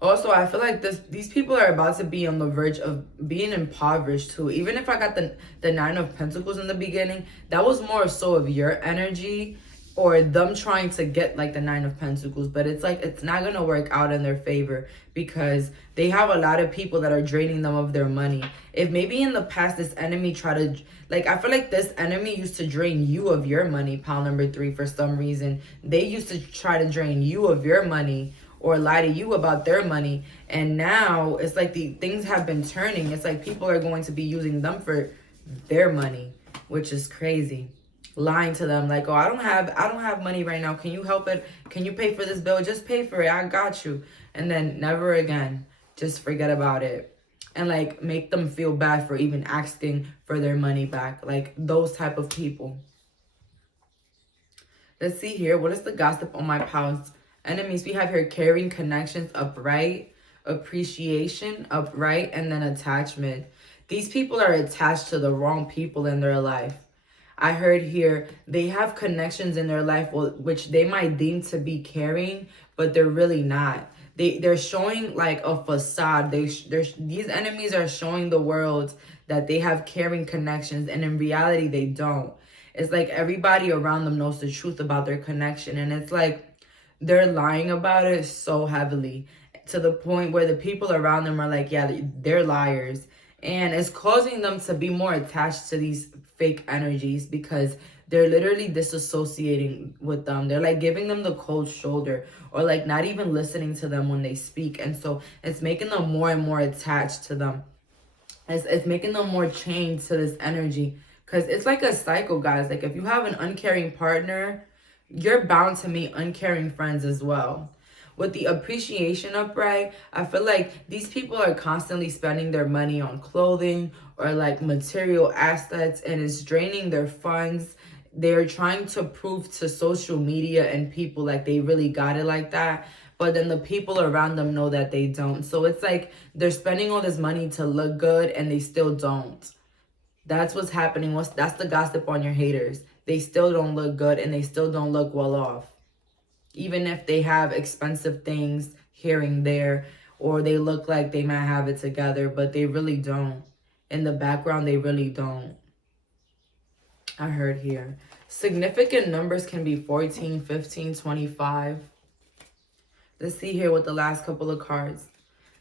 Also, I feel like these people are about to be on the verge of being impoverished too. Even if I got the 9 of Pentacles in the beginning, that was more so of your energy or them trying to get like the 9 of Pentacles. But it's like it's not going to work out in their favor, because they have a lot of people that are draining them of their money. If maybe in the past this enemy tried to, like, I feel like this enemy used to drain you of your money, pile number 3, for some reason. They used to try to drain you of your money, or lie to you about their money. And now it's like the things have been turning. It's like people are going to be using them for their money, which is crazy. Lying to them like, oh, I don't have money right now. Can you help it? Can you pay for this bill? Just pay for it. I got you. And then never again. Just forget about it. And like make them feel bad for even asking for their money back. Like those type of people. Let's see here. What is the gossip on my pals? Enemies, we have here carrying connections, upright, appreciation, upright, and then attachment. These people are attached to the wrong people in their life. I heard here they have connections in their life which they might deem to be caring, but they're really not. They're showing like a facade. These enemies are showing the world that they have caring connections, and in reality they don't. It's like everybody around them knows the truth about their connection, and it's like they're lying about it so heavily to the point where the people around them are like, yeah, they're liars. And it's causing them to be more attached to these fake energies, because they're literally disassociating with them. They're like giving them the cold shoulder, or like not even listening to them when they speak. And so it's making them more and more attached to them. It's making them more chained to this energy, because it's like a cycle, guys. Like if you have an uncaring partner, you're bound to meet uncaring friends as well. With the appreciation upright, I feel like these people are constantly spending their money on clothing or like material assets, and it's draining their funds. They're trying to prove to social media and people like they really got it like that, but then the people around them know that they don't. So it's like they're spending all this money to look good and they still don't. That's what's happening. That's the gossip on your haters. They still don't look good and they still don't look well off. Even if they have expensive things here and there, or they look like they might have it together, but they really don't. In the background, they really don't. I heard here. Significant numbers can be 14, 15, 25. Let's see here with the last couple of cards.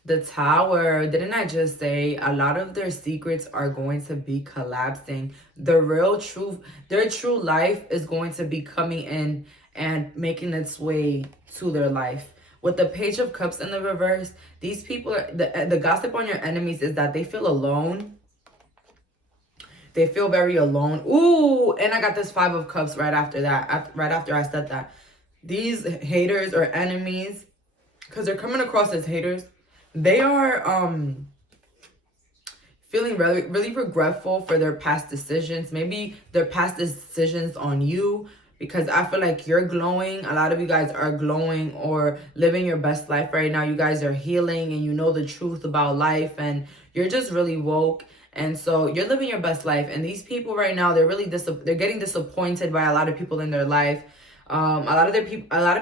The Tower. Didn't I just say a lot of their secrets are going to be collapsing? The real truth, their true life is going to be coming in and making its way to their life. With the Page of Cups in the reverse, these people are, the gossip on your enemies is that they feel alone. They feel very alone. Ooh, and I got this Five of Cups right after that, right after I said that. These haters or enemies, because they're coming across as haters, they are feeling really regretful for their past decisions. Maybe their past decisions on you, because I feel like you're glowing. A lot of you guys are glowing or living your best life right now. You guys are healing and you know the truth about life, and you're just really woke. And so you're living your best life. And these people right now, they're really they're getting disappointed by a lot of people in their life. A lot of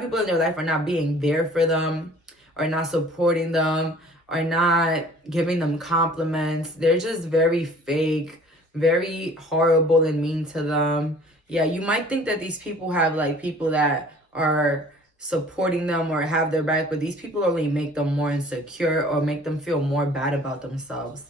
people in their life are not being there for them, are not supporting them, are not giving them compliments. They're just very fake, very horrible and mean to them. Yeah, you might think that these people have like people that are supporting them or have their back, but these people only make them more insecure or make them feel more bad about themselves.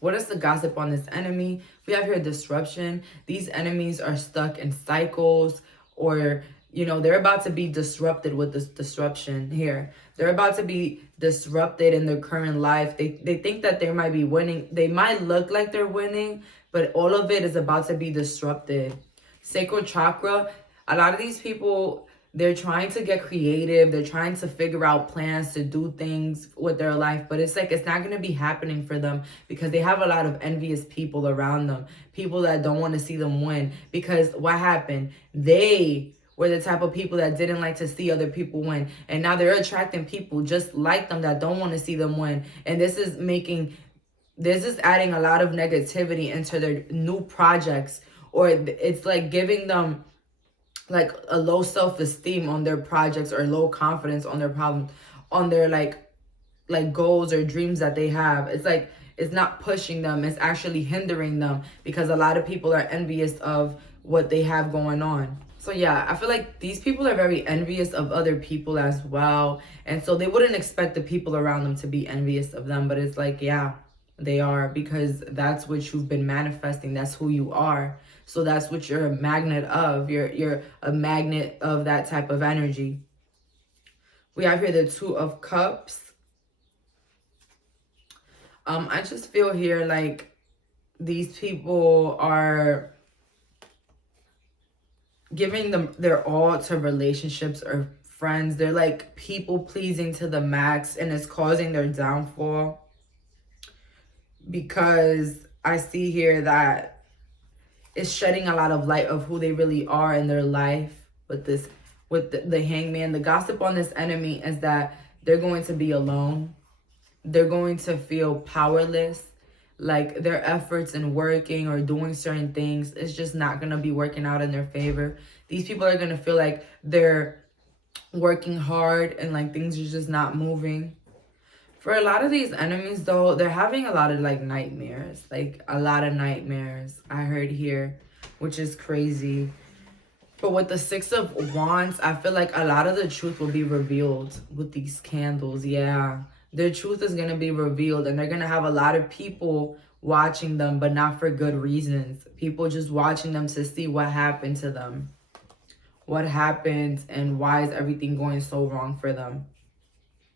What is the gossip on this enemy? We have here disruption. These enemies are stuck in cycles, or, you know, they're about to be disrupted with this disruption here. They're about to be disrupted in their current life. They think that they might be winning. They might look like they're winning, but all of it is about to be disrupted. Sacral chakra. A lot of these people, they're trying to get creative. They're trying to figure out plans to do things with their life. But it's like it's not going to be happening for them, because they have a lot of envious people around them. People that don't want to see them win. Because what happened? They were the type of people that didn't like to see other people win. And now they're attracting people just like them that don't want to see them win. And this is adding a lot of negativity into their new projects. Or it's like giving them like a low self-esteem on their projects, or low confidence on their problems, on their like goals or dreams that they have. It's like it's not pushing them, it's actually hindering them, because a lot of people are envious of what they have going on. So yeah, I feel like these people are very envious of other people as well, and so they wouldn't expect the people around them to be envious of them, but it's like, yeah, they are, because that's what you've been manifesting. That's who you are. So that's what you're a magnet of. You're a magnet of that type of energy. We have here the Two of Cups. I just feel here like these people are giving them their all to relationships or friends. They're like people pleasing to the max, and it's causing their downfall, because I see here that it's shedding a lot of light of who they really are in their life. With this, with the Hangman, the gossip on this enemy is that they're going to be alone. They're going to feel powerless. Like their efforts in working or doing certain things is just not going to be working out in their favor. These people are going to feel like they're working hard and like things are just not moving. For a lot of these enemies, though, they're having a lot of, like, nightmares. Like, a lot of nightmares, I heard here, which is crazy. But with the Six of Wands, I feel like a lot of the truth will be revealed with these candles. Yeah, their truth is going to be revealed, and they're going to have a lot of people watching them, but not for good reasons. People just watching them to see what happened to them. What happened and why is everything going so wrong for them?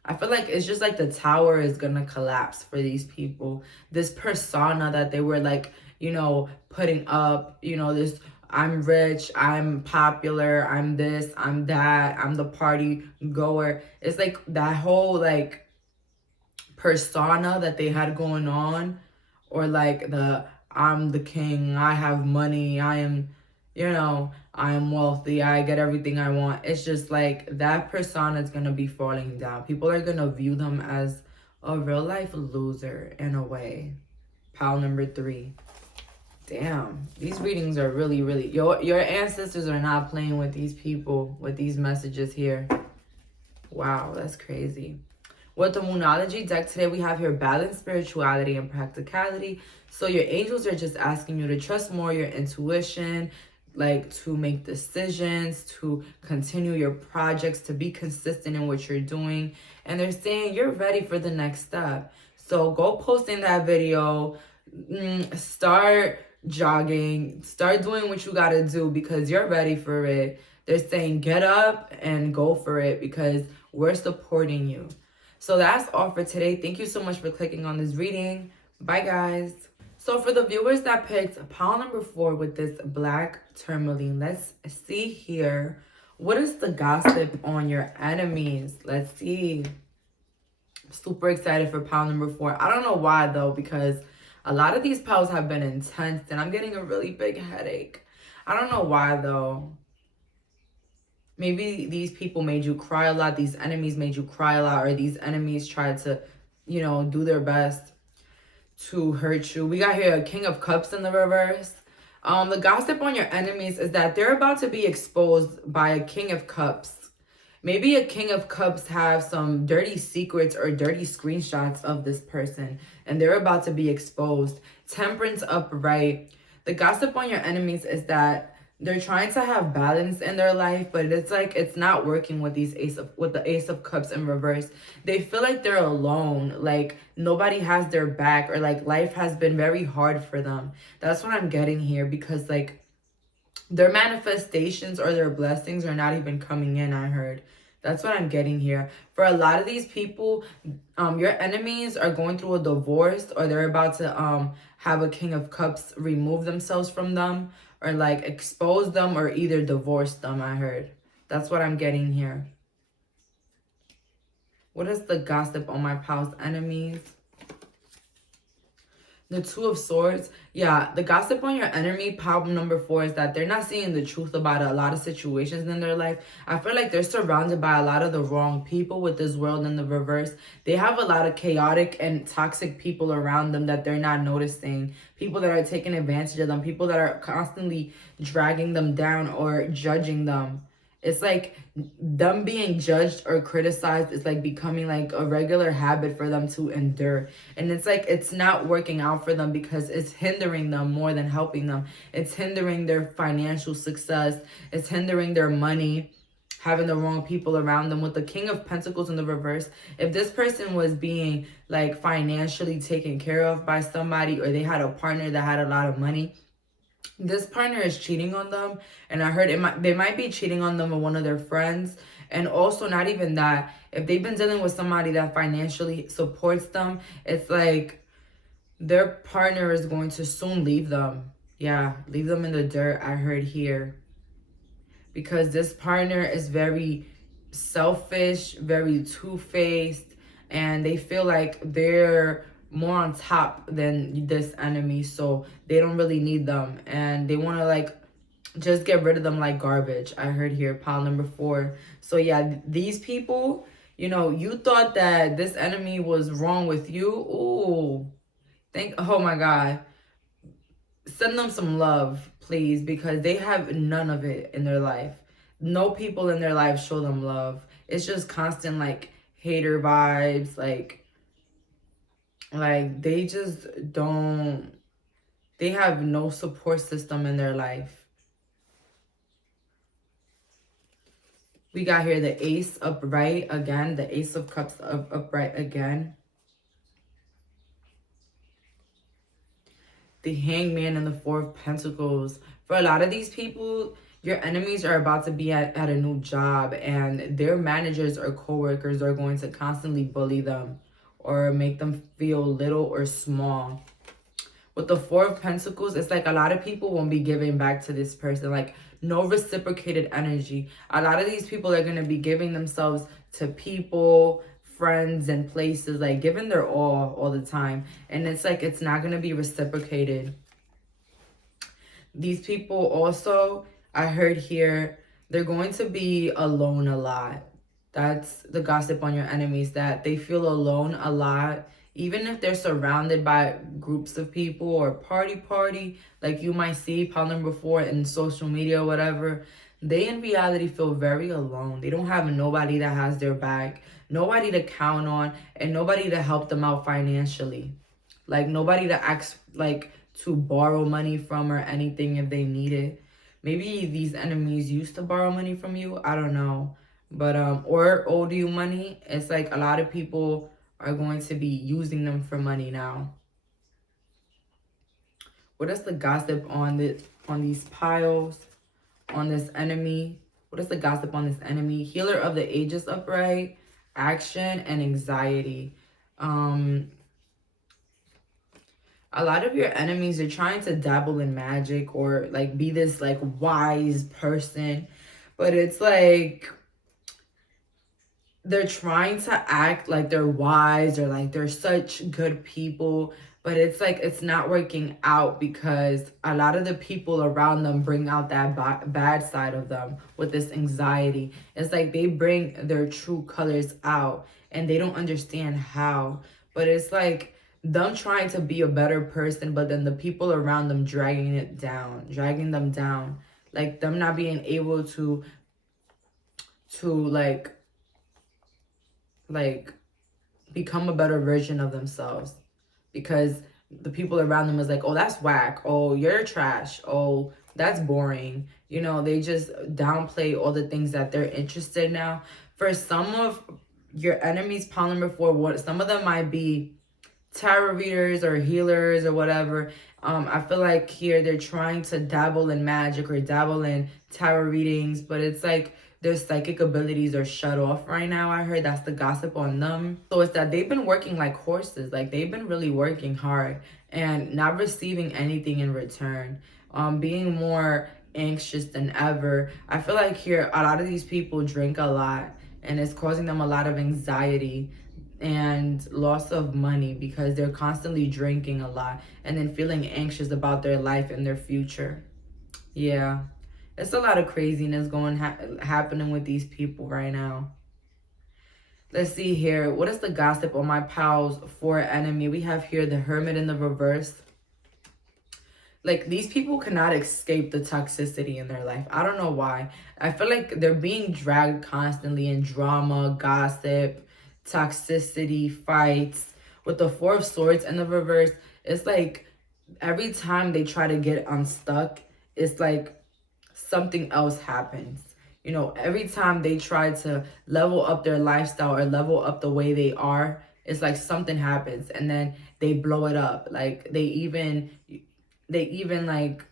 I feel like it's just like the tower is gonna collapse for these people. This persona that they were like, you know, putting up, you know, this I'm rich, I'm popular, I'm this, I'm that, I'm the party goer. It's like that whole like persona that they had going on, or like the I'm the king, I have money, I am, you know, I am wealthy, I get everything I want. It's just like that persona is gonna be falling down. People are gonna view them as a real life loser in a way. Pile number 3. Damn, these readings are really, really, your ancestors are not playing with these people, with these messages here. Wow, that's crazy. With the Moonology deck today, we have here balance, spirituality, and practicality. So your angels are just asking you to trust more your intuition, like to make decisions, to continue your projects, to be consistent in what you're doing. And they're saying you're ready for the next step. So go posting that video, start jogging, start doing what you got to do because you're ready for it. They're saying get up and go for it because we're supporting you. So that's all for today. Thank you so much for clicking on this reading. Bye, guys. So for the viewers that picked pile number 4 with this black tourmaline, let's see here. What is the gossip on your enemies? Let's see. Super excited for pile number 4. I don't know why, though, because a lot of these piles have been intense, and I'm getting a really big headache. I don't know why, though. Maybe these people made you cry a lot. These enemies made you cry a lot. Or these enemies tried to, you know, do their best to hurt you. We got here a King of Cups in the reverse. The gossip on your enemies is that they're about to be exposed by a King of Cups. Maybe a King of Cups have some dirty secrets or dirty screenshots of this person. And they're about to be exposed. Temperance upright. The gossip on your enemies is that they're trying to have balance in their life, but it's like it's not working with the Ace of Cups in reverse. They feel like they're alone, like nobody has their back, or like life has been very hard for them. That's what I'm getting here, because like their manifestations or their blessings are not even coming in, I heard. That's what I'm getting here. For a lot of these people, your enemies are going through a divorce, or they're about to have a King of Cups remove themselves from them, or like expose them, or either divorce them, I heard. That's what I'm getting here. What is the gossip on my pal's enemies? The Two of Swords. Yeah, the gossip on your enemy, problem number 4, is that they're not seeing the truth about a lot of situations in their life. I feel like they're surrounded by a lot of the wrong people with this world in the reverse. They have a lot of chaotic and toxic people around them that they're not noticing. People that are taking advantage of them. People that are constantly dragging them down or judging them. It's like them being judged or criticized is like becoming like a regular habit for them to endure. And it's like it's not working out for them because it's hindering them more than helping them. It's hindering their financial success. It's hindering their money, having the wrong people around them. With the King of Pentacles in the reverse, if this person was being like financially taken care of by somebody, or they had a partner that had a lot of money, this partner is cheating on them. And I heard they might be cheating on them with one of their friends. And also, not even that, if they've been dealing with somebody that financially supports them, it's like their partner is going to soon leave them. Yeah, leave them in the dirt, I heard here. Because this partner is very selfish, very two-faced, and they feel like they're more on top than this enemy, so they don't really need them, and they want to like just get rid of them like garbage, I heard here, pile number 4. So yeah, these people, you know, you thought that this enemy was wrong with you. Ooh, oh my God, send them some love, please, because they have none of it in their life. No people in their life show them love. It's just constant like hater vibes, like they just don't, they have no support system in their life. We got here the Ace upright again, the Ace of Cups upright again. the Hangman and the Four of Pentacles. For a lot of these people, your enemies are about to be at a new job, and their managers or coworkers are going to constantly bully them or make them feel little or small. With the Four of Pentacles, it's like a lot of people won't be giving back to this person. Like, no reciprocated energy. A lot of these people are going to be giving themselves to people, friends, and places. Like, giving their all the time. And it's like, it's not going to be reciprocated. These people also, I heard here, they're going to be alone a lot. That's the gossip on your enemies, that they feel alone a lot. Even if they're surrounded by groups of people or party, like you might see pile number 4 in social media or whatever, they in reality feel very alone. They don't have nobody that has their back, nobody to count on, and nobody to help them out financially. Like, nobody to ask, like, to borrow money from or anything if they need it. Maybe these enemies used to borrow money from you. I don't know. But, or owed you money. It's like a lot of people are going to be using them for money now. What is the gossip on these piles, on this enemy? What is the gossip on this enemy? Healer of the Ages upright, action, and anxiety. A lot of your enemies are trying to dabble in magic or like be this like wise person, but it's like they're trying to act like they're wise or like they're such good people, but it's like it's not working out because a lot of the people around them bring out that bad side of them with this anxiety. It's like they bring their true colors out and they don't understand how, but it's like them trying to be a better person, but then the people around them dragging them down, like them not being able to like become a better version of themselves, because the people around them is like, oh, that's whack, oh, you're trash, oh, that's boring. You know, they just downplay all the things that they're interested in now. For some of your enemies, pile number 4, some of them might be tarot readers or healers or whatever. I feel like here they're trying to dabble in magic or dabble in tarot readings, but it's like their psychic abilities are shut off right now. I heard that's the gossip on them. So it's that they've been working like horses. Like, they've been really working hard and not receiving anything in return. Being more anxious than ever. I feel like here a lot of these people drink a lot and it's causing them a lot of anxiety and loss of money because they're constantly drinking a lot and then feeling anxious about their life and their future. Yeah, it's a lot of craziness happening with these people right now. Let's see here. What is the gossip on my pals for enemy? We have here the Hermit in the reverse. Like, these people cannot escape the toxicity in their life. I don't know why. I feel like they're being dragged constantly in drama, gossip, toxicity, fights. With the Four of Swords in the reverse, it's like every time they try to get unstuck, it's like something else happens. You know, every time they try to level up their lifestyle or level up the way they are, it's like something happens and then they blow it up. Like, they even like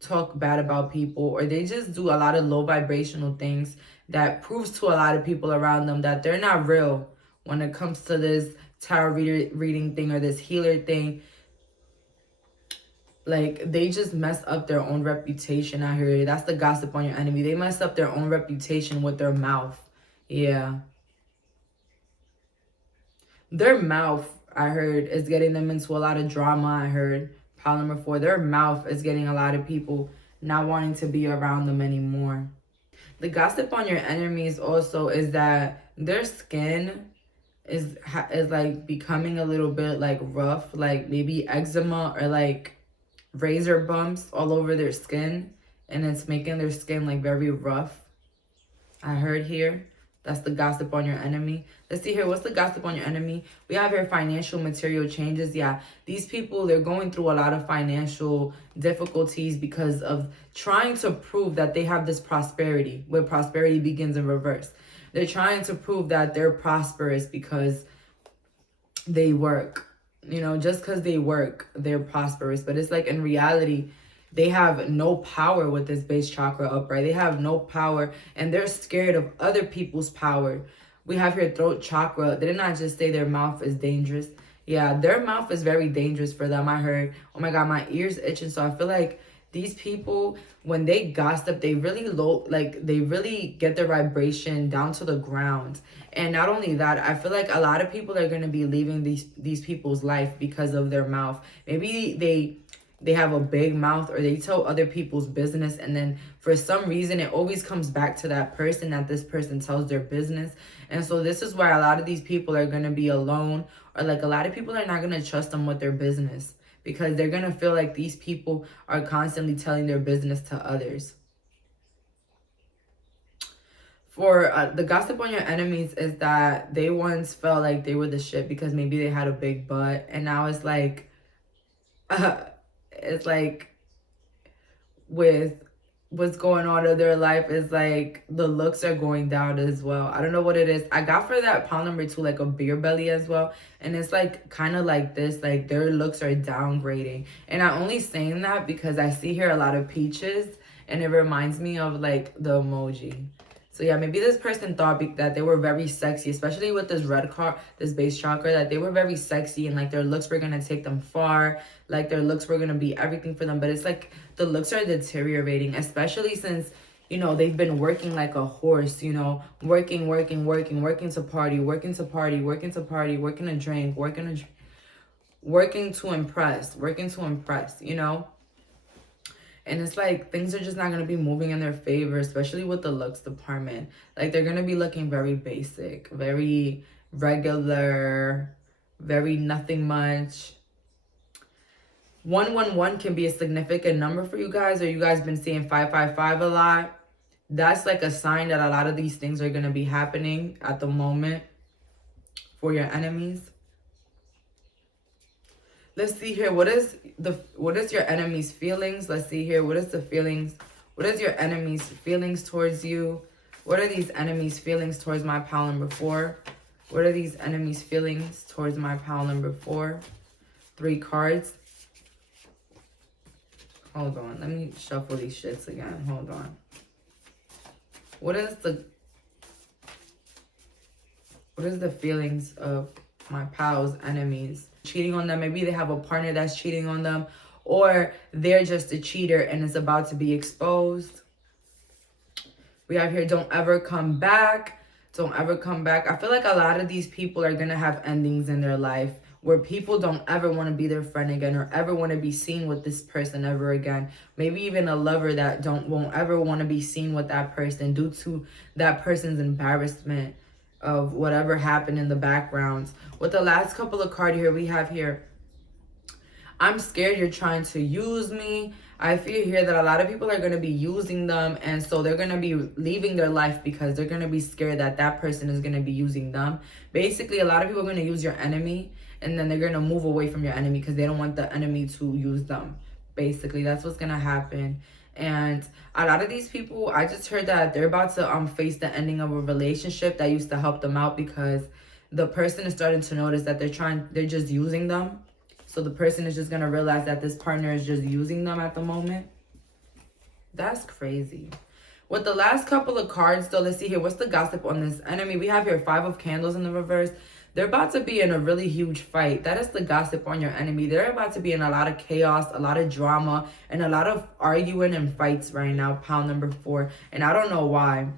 talk bad about people, or they just do a lot of low vibrational things that proves to a lot of people around them that they're not real when it comes to this tarot reading thing or this healer thing. Like, they just mess up their own reputation out here. That's the gossip on your enemy. They mess up their own reputation with their mouth. Yeah. Their mouth, I heard, is getting them into a lot of drama. I heard pile number 4. Their mouth is getting a lot of people not wanting to be around them anymore. The gossip on your enemies also is that their skin is like becoming a little bit like rough, like maybe eczema or like razor bumps all over their skin, and it's making their skin like very rough. I heard here. That's the gossip on your enemy. Let's see here. What's the gossip on your enemy? We have here financial material changes. Yeah, these people, they're going through a lot of financial difficulties because of trying to prove that they have this prosperity, where prosperity begins in reverse. They're trying to prove that they're prosperous because they work. You know, just because they work, they're prosperous. But it's like in reality, they have no power with this base chakra upright. They have no power and they're scared of other people's power. We have here throat chakra. They did not just say their mouth is dangerous. Yeah, their mouth is very dangerous for them. I heard, oh my God, my ears itching. So I feel like these people, when they gossip, they really they really get their vibration down to the ground. And not only that, I feel like a lot of people are going to be leaving these people's life because of their mouth. Maybe they have a big mouth, or they tell other people's business, and then for some reason it always comes back to that person, that this person tells their business. And so this is why a lot of these people are going to be alone, or like a lot of people are not going to trust them with their business, because they're going to feel like these people are constantly telling their business to others. For the gossip on your enemies is that they once felt like they were the shit because maybe they had a big butt, and now it's like with what's going on in their life is like the looks are going down as well. I don't know what it is. I got for that pile number 2 like a beer belly as well, and it's like kind of like this, like their looks are downgrading. And I'm only saying that because I see here a lot of peaches, and it reminds me of like the emoji. So yeah, maybe this person thought that they were very sexy, especially with this red card, this base chakra, that they were very sexy and like their looks were going to take them far. Like their looks were going to be everything for them. But it's like the looks are deteriorating, especially since, you know, they've been working like a horse, you know, working to party, working to party, working to party, working to drink, working to impress, you know. And it's like things are just not going to be moving in their favor, especially with the looks department. Like they're going to be looking very basic, very regular, very nothing much. 111 can be a significant number for you guys, or you guys been seeing 555 a lot. That's like a sign that a lot of these things are going to be happening at the moment for your enemies. Let's see here. What is your enemy's feelings? Let's see here. What is the feelings? What is your enemy's feelings towards you? What are these enemies' feelings towards my pile number 4? What are these enemies' feelings towards my pile number 4? 3 cards. Hold on. Let me shuffle these shits again. Hold on. What is the feelings of my pal's enemies? Cheating on them. Maybe they have a partner that's cheating on them, or they're just a cheater and it's about to be exposed. We have here, don't ever come back. Don't ever come back. I feel like a lot of these people are going to have endings in their life where people don't ever want to be their friend again, or ever want to be seen with this person ever again. Maybe even a lover that won't ever want to be seen with that person due to that person's embarrassment of whatever happened in the background. With the last couple of cards here, we have here, I'm scared you're trying to use me. I feel here that a lot of people are going to be using them, and so they're going to be leaving their life because they're going to be scared that that person is going to be using them. Basically, a lot of people are going to use your enemy, and then they're going to move away from your enemy because they don't want the enemy to use them. Basically, that's what's going to happen. And a lot of these people, I just heard that they're about to face the ending of a relationship that used to help them out, because the person is starting to notice that they're just using them. So the person is just going to realize that this partner is just using them at the moment. That's crazy. With the last couple of cards, though, let's see here. What's the gossip on this enemy? We have here 5 of Candles in the reverse. They're about to be in a really huge fight. That is the gossip on your enemy. They're about to be in a lot of chaos, a lot of drama, and a lot of arguing and fights right now, pile number 4. And I don't know why.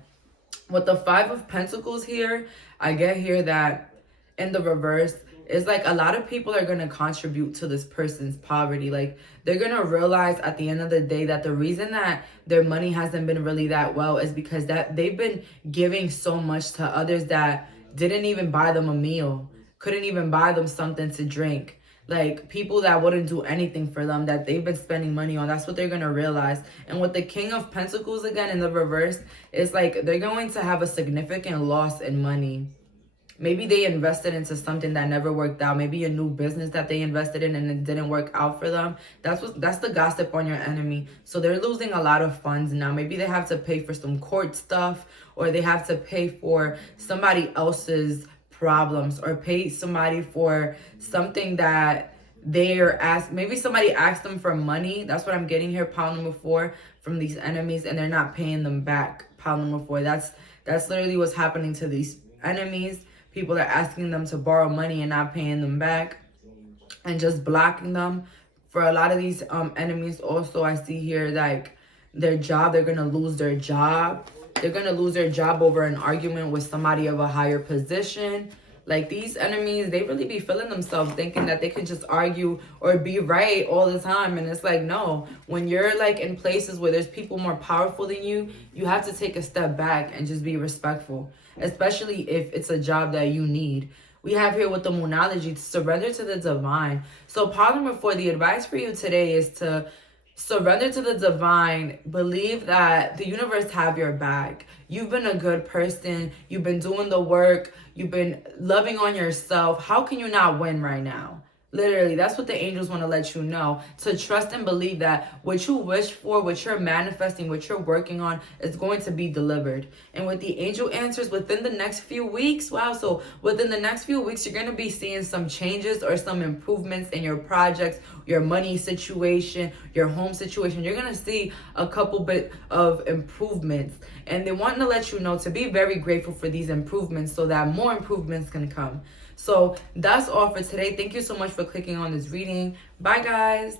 With the 5 of Pentacles here, I get here that in the reverse, it's like a lot of people are going to contribute to this person's poverty. Like they're going to realize at the end of the day that the reason that their money hasn't been really that well is because that they've been giving so much to others that didn't even buy them a meal, couldn't even buy them something to drink. Like people that wouldn't do anything for them, that they've been spending money on. That's what they're going to realize. And with the King of Pentacles again in the reverse, it's like they're going to have a significant loss in money. Maybe they invested into something that never worked out. Maybe a new business that they invested in and it didn't work out for them. That's the gossip on your enemy. So they're losing a lot of funds now. Maybe they have to pay for some court stuff, or they have to pay for somebody else's problems, or pay somebody for something that they're asked. Maybe somebody asked them for money. That's what I'm getting here, pile number 4, from these enemies, and they're not paying them back, pile number 4. That's literally what's happening to these enemies. People are asking them to borrow money and not paying them back, and just blocking them. For a lot of these enemies also, I see here, like, their job, they're gonna lose their job. They're gonna lose their job over an argument with somebody of a higher position. Like, these enemies, they really be feeling themselves thinking that they can just argue or be right all the time. And it's like, no, when you're like in places where there's people more powerful than you, you have to take a step back and just be respectful, especially if it's a job that you need. We have here with the Moonology, to surrender to the divine. So pile number 4, the advice for you today is to surrender to the divine. Believe that the universe have your back. You've been a good person. You've been doing the work. You've been loving on yourself. How can you not win right now? Literally, that's what the angels want to let you know. To trust and believe that what you wish for, what you're manifesting, what you're working on is going to be delivered. And with the angel answers within the next few weeks, wow, so within the next few weeks, you're going to be seeing some changes or some improvements in your projects, your money situation, your home situation. You're going to see a couple bit of improvements. And they want to let you know to be very grateful for these improvements so that more improvements can come. So that's all for today. Thank you so much for clicking on this reading. Bye, guys.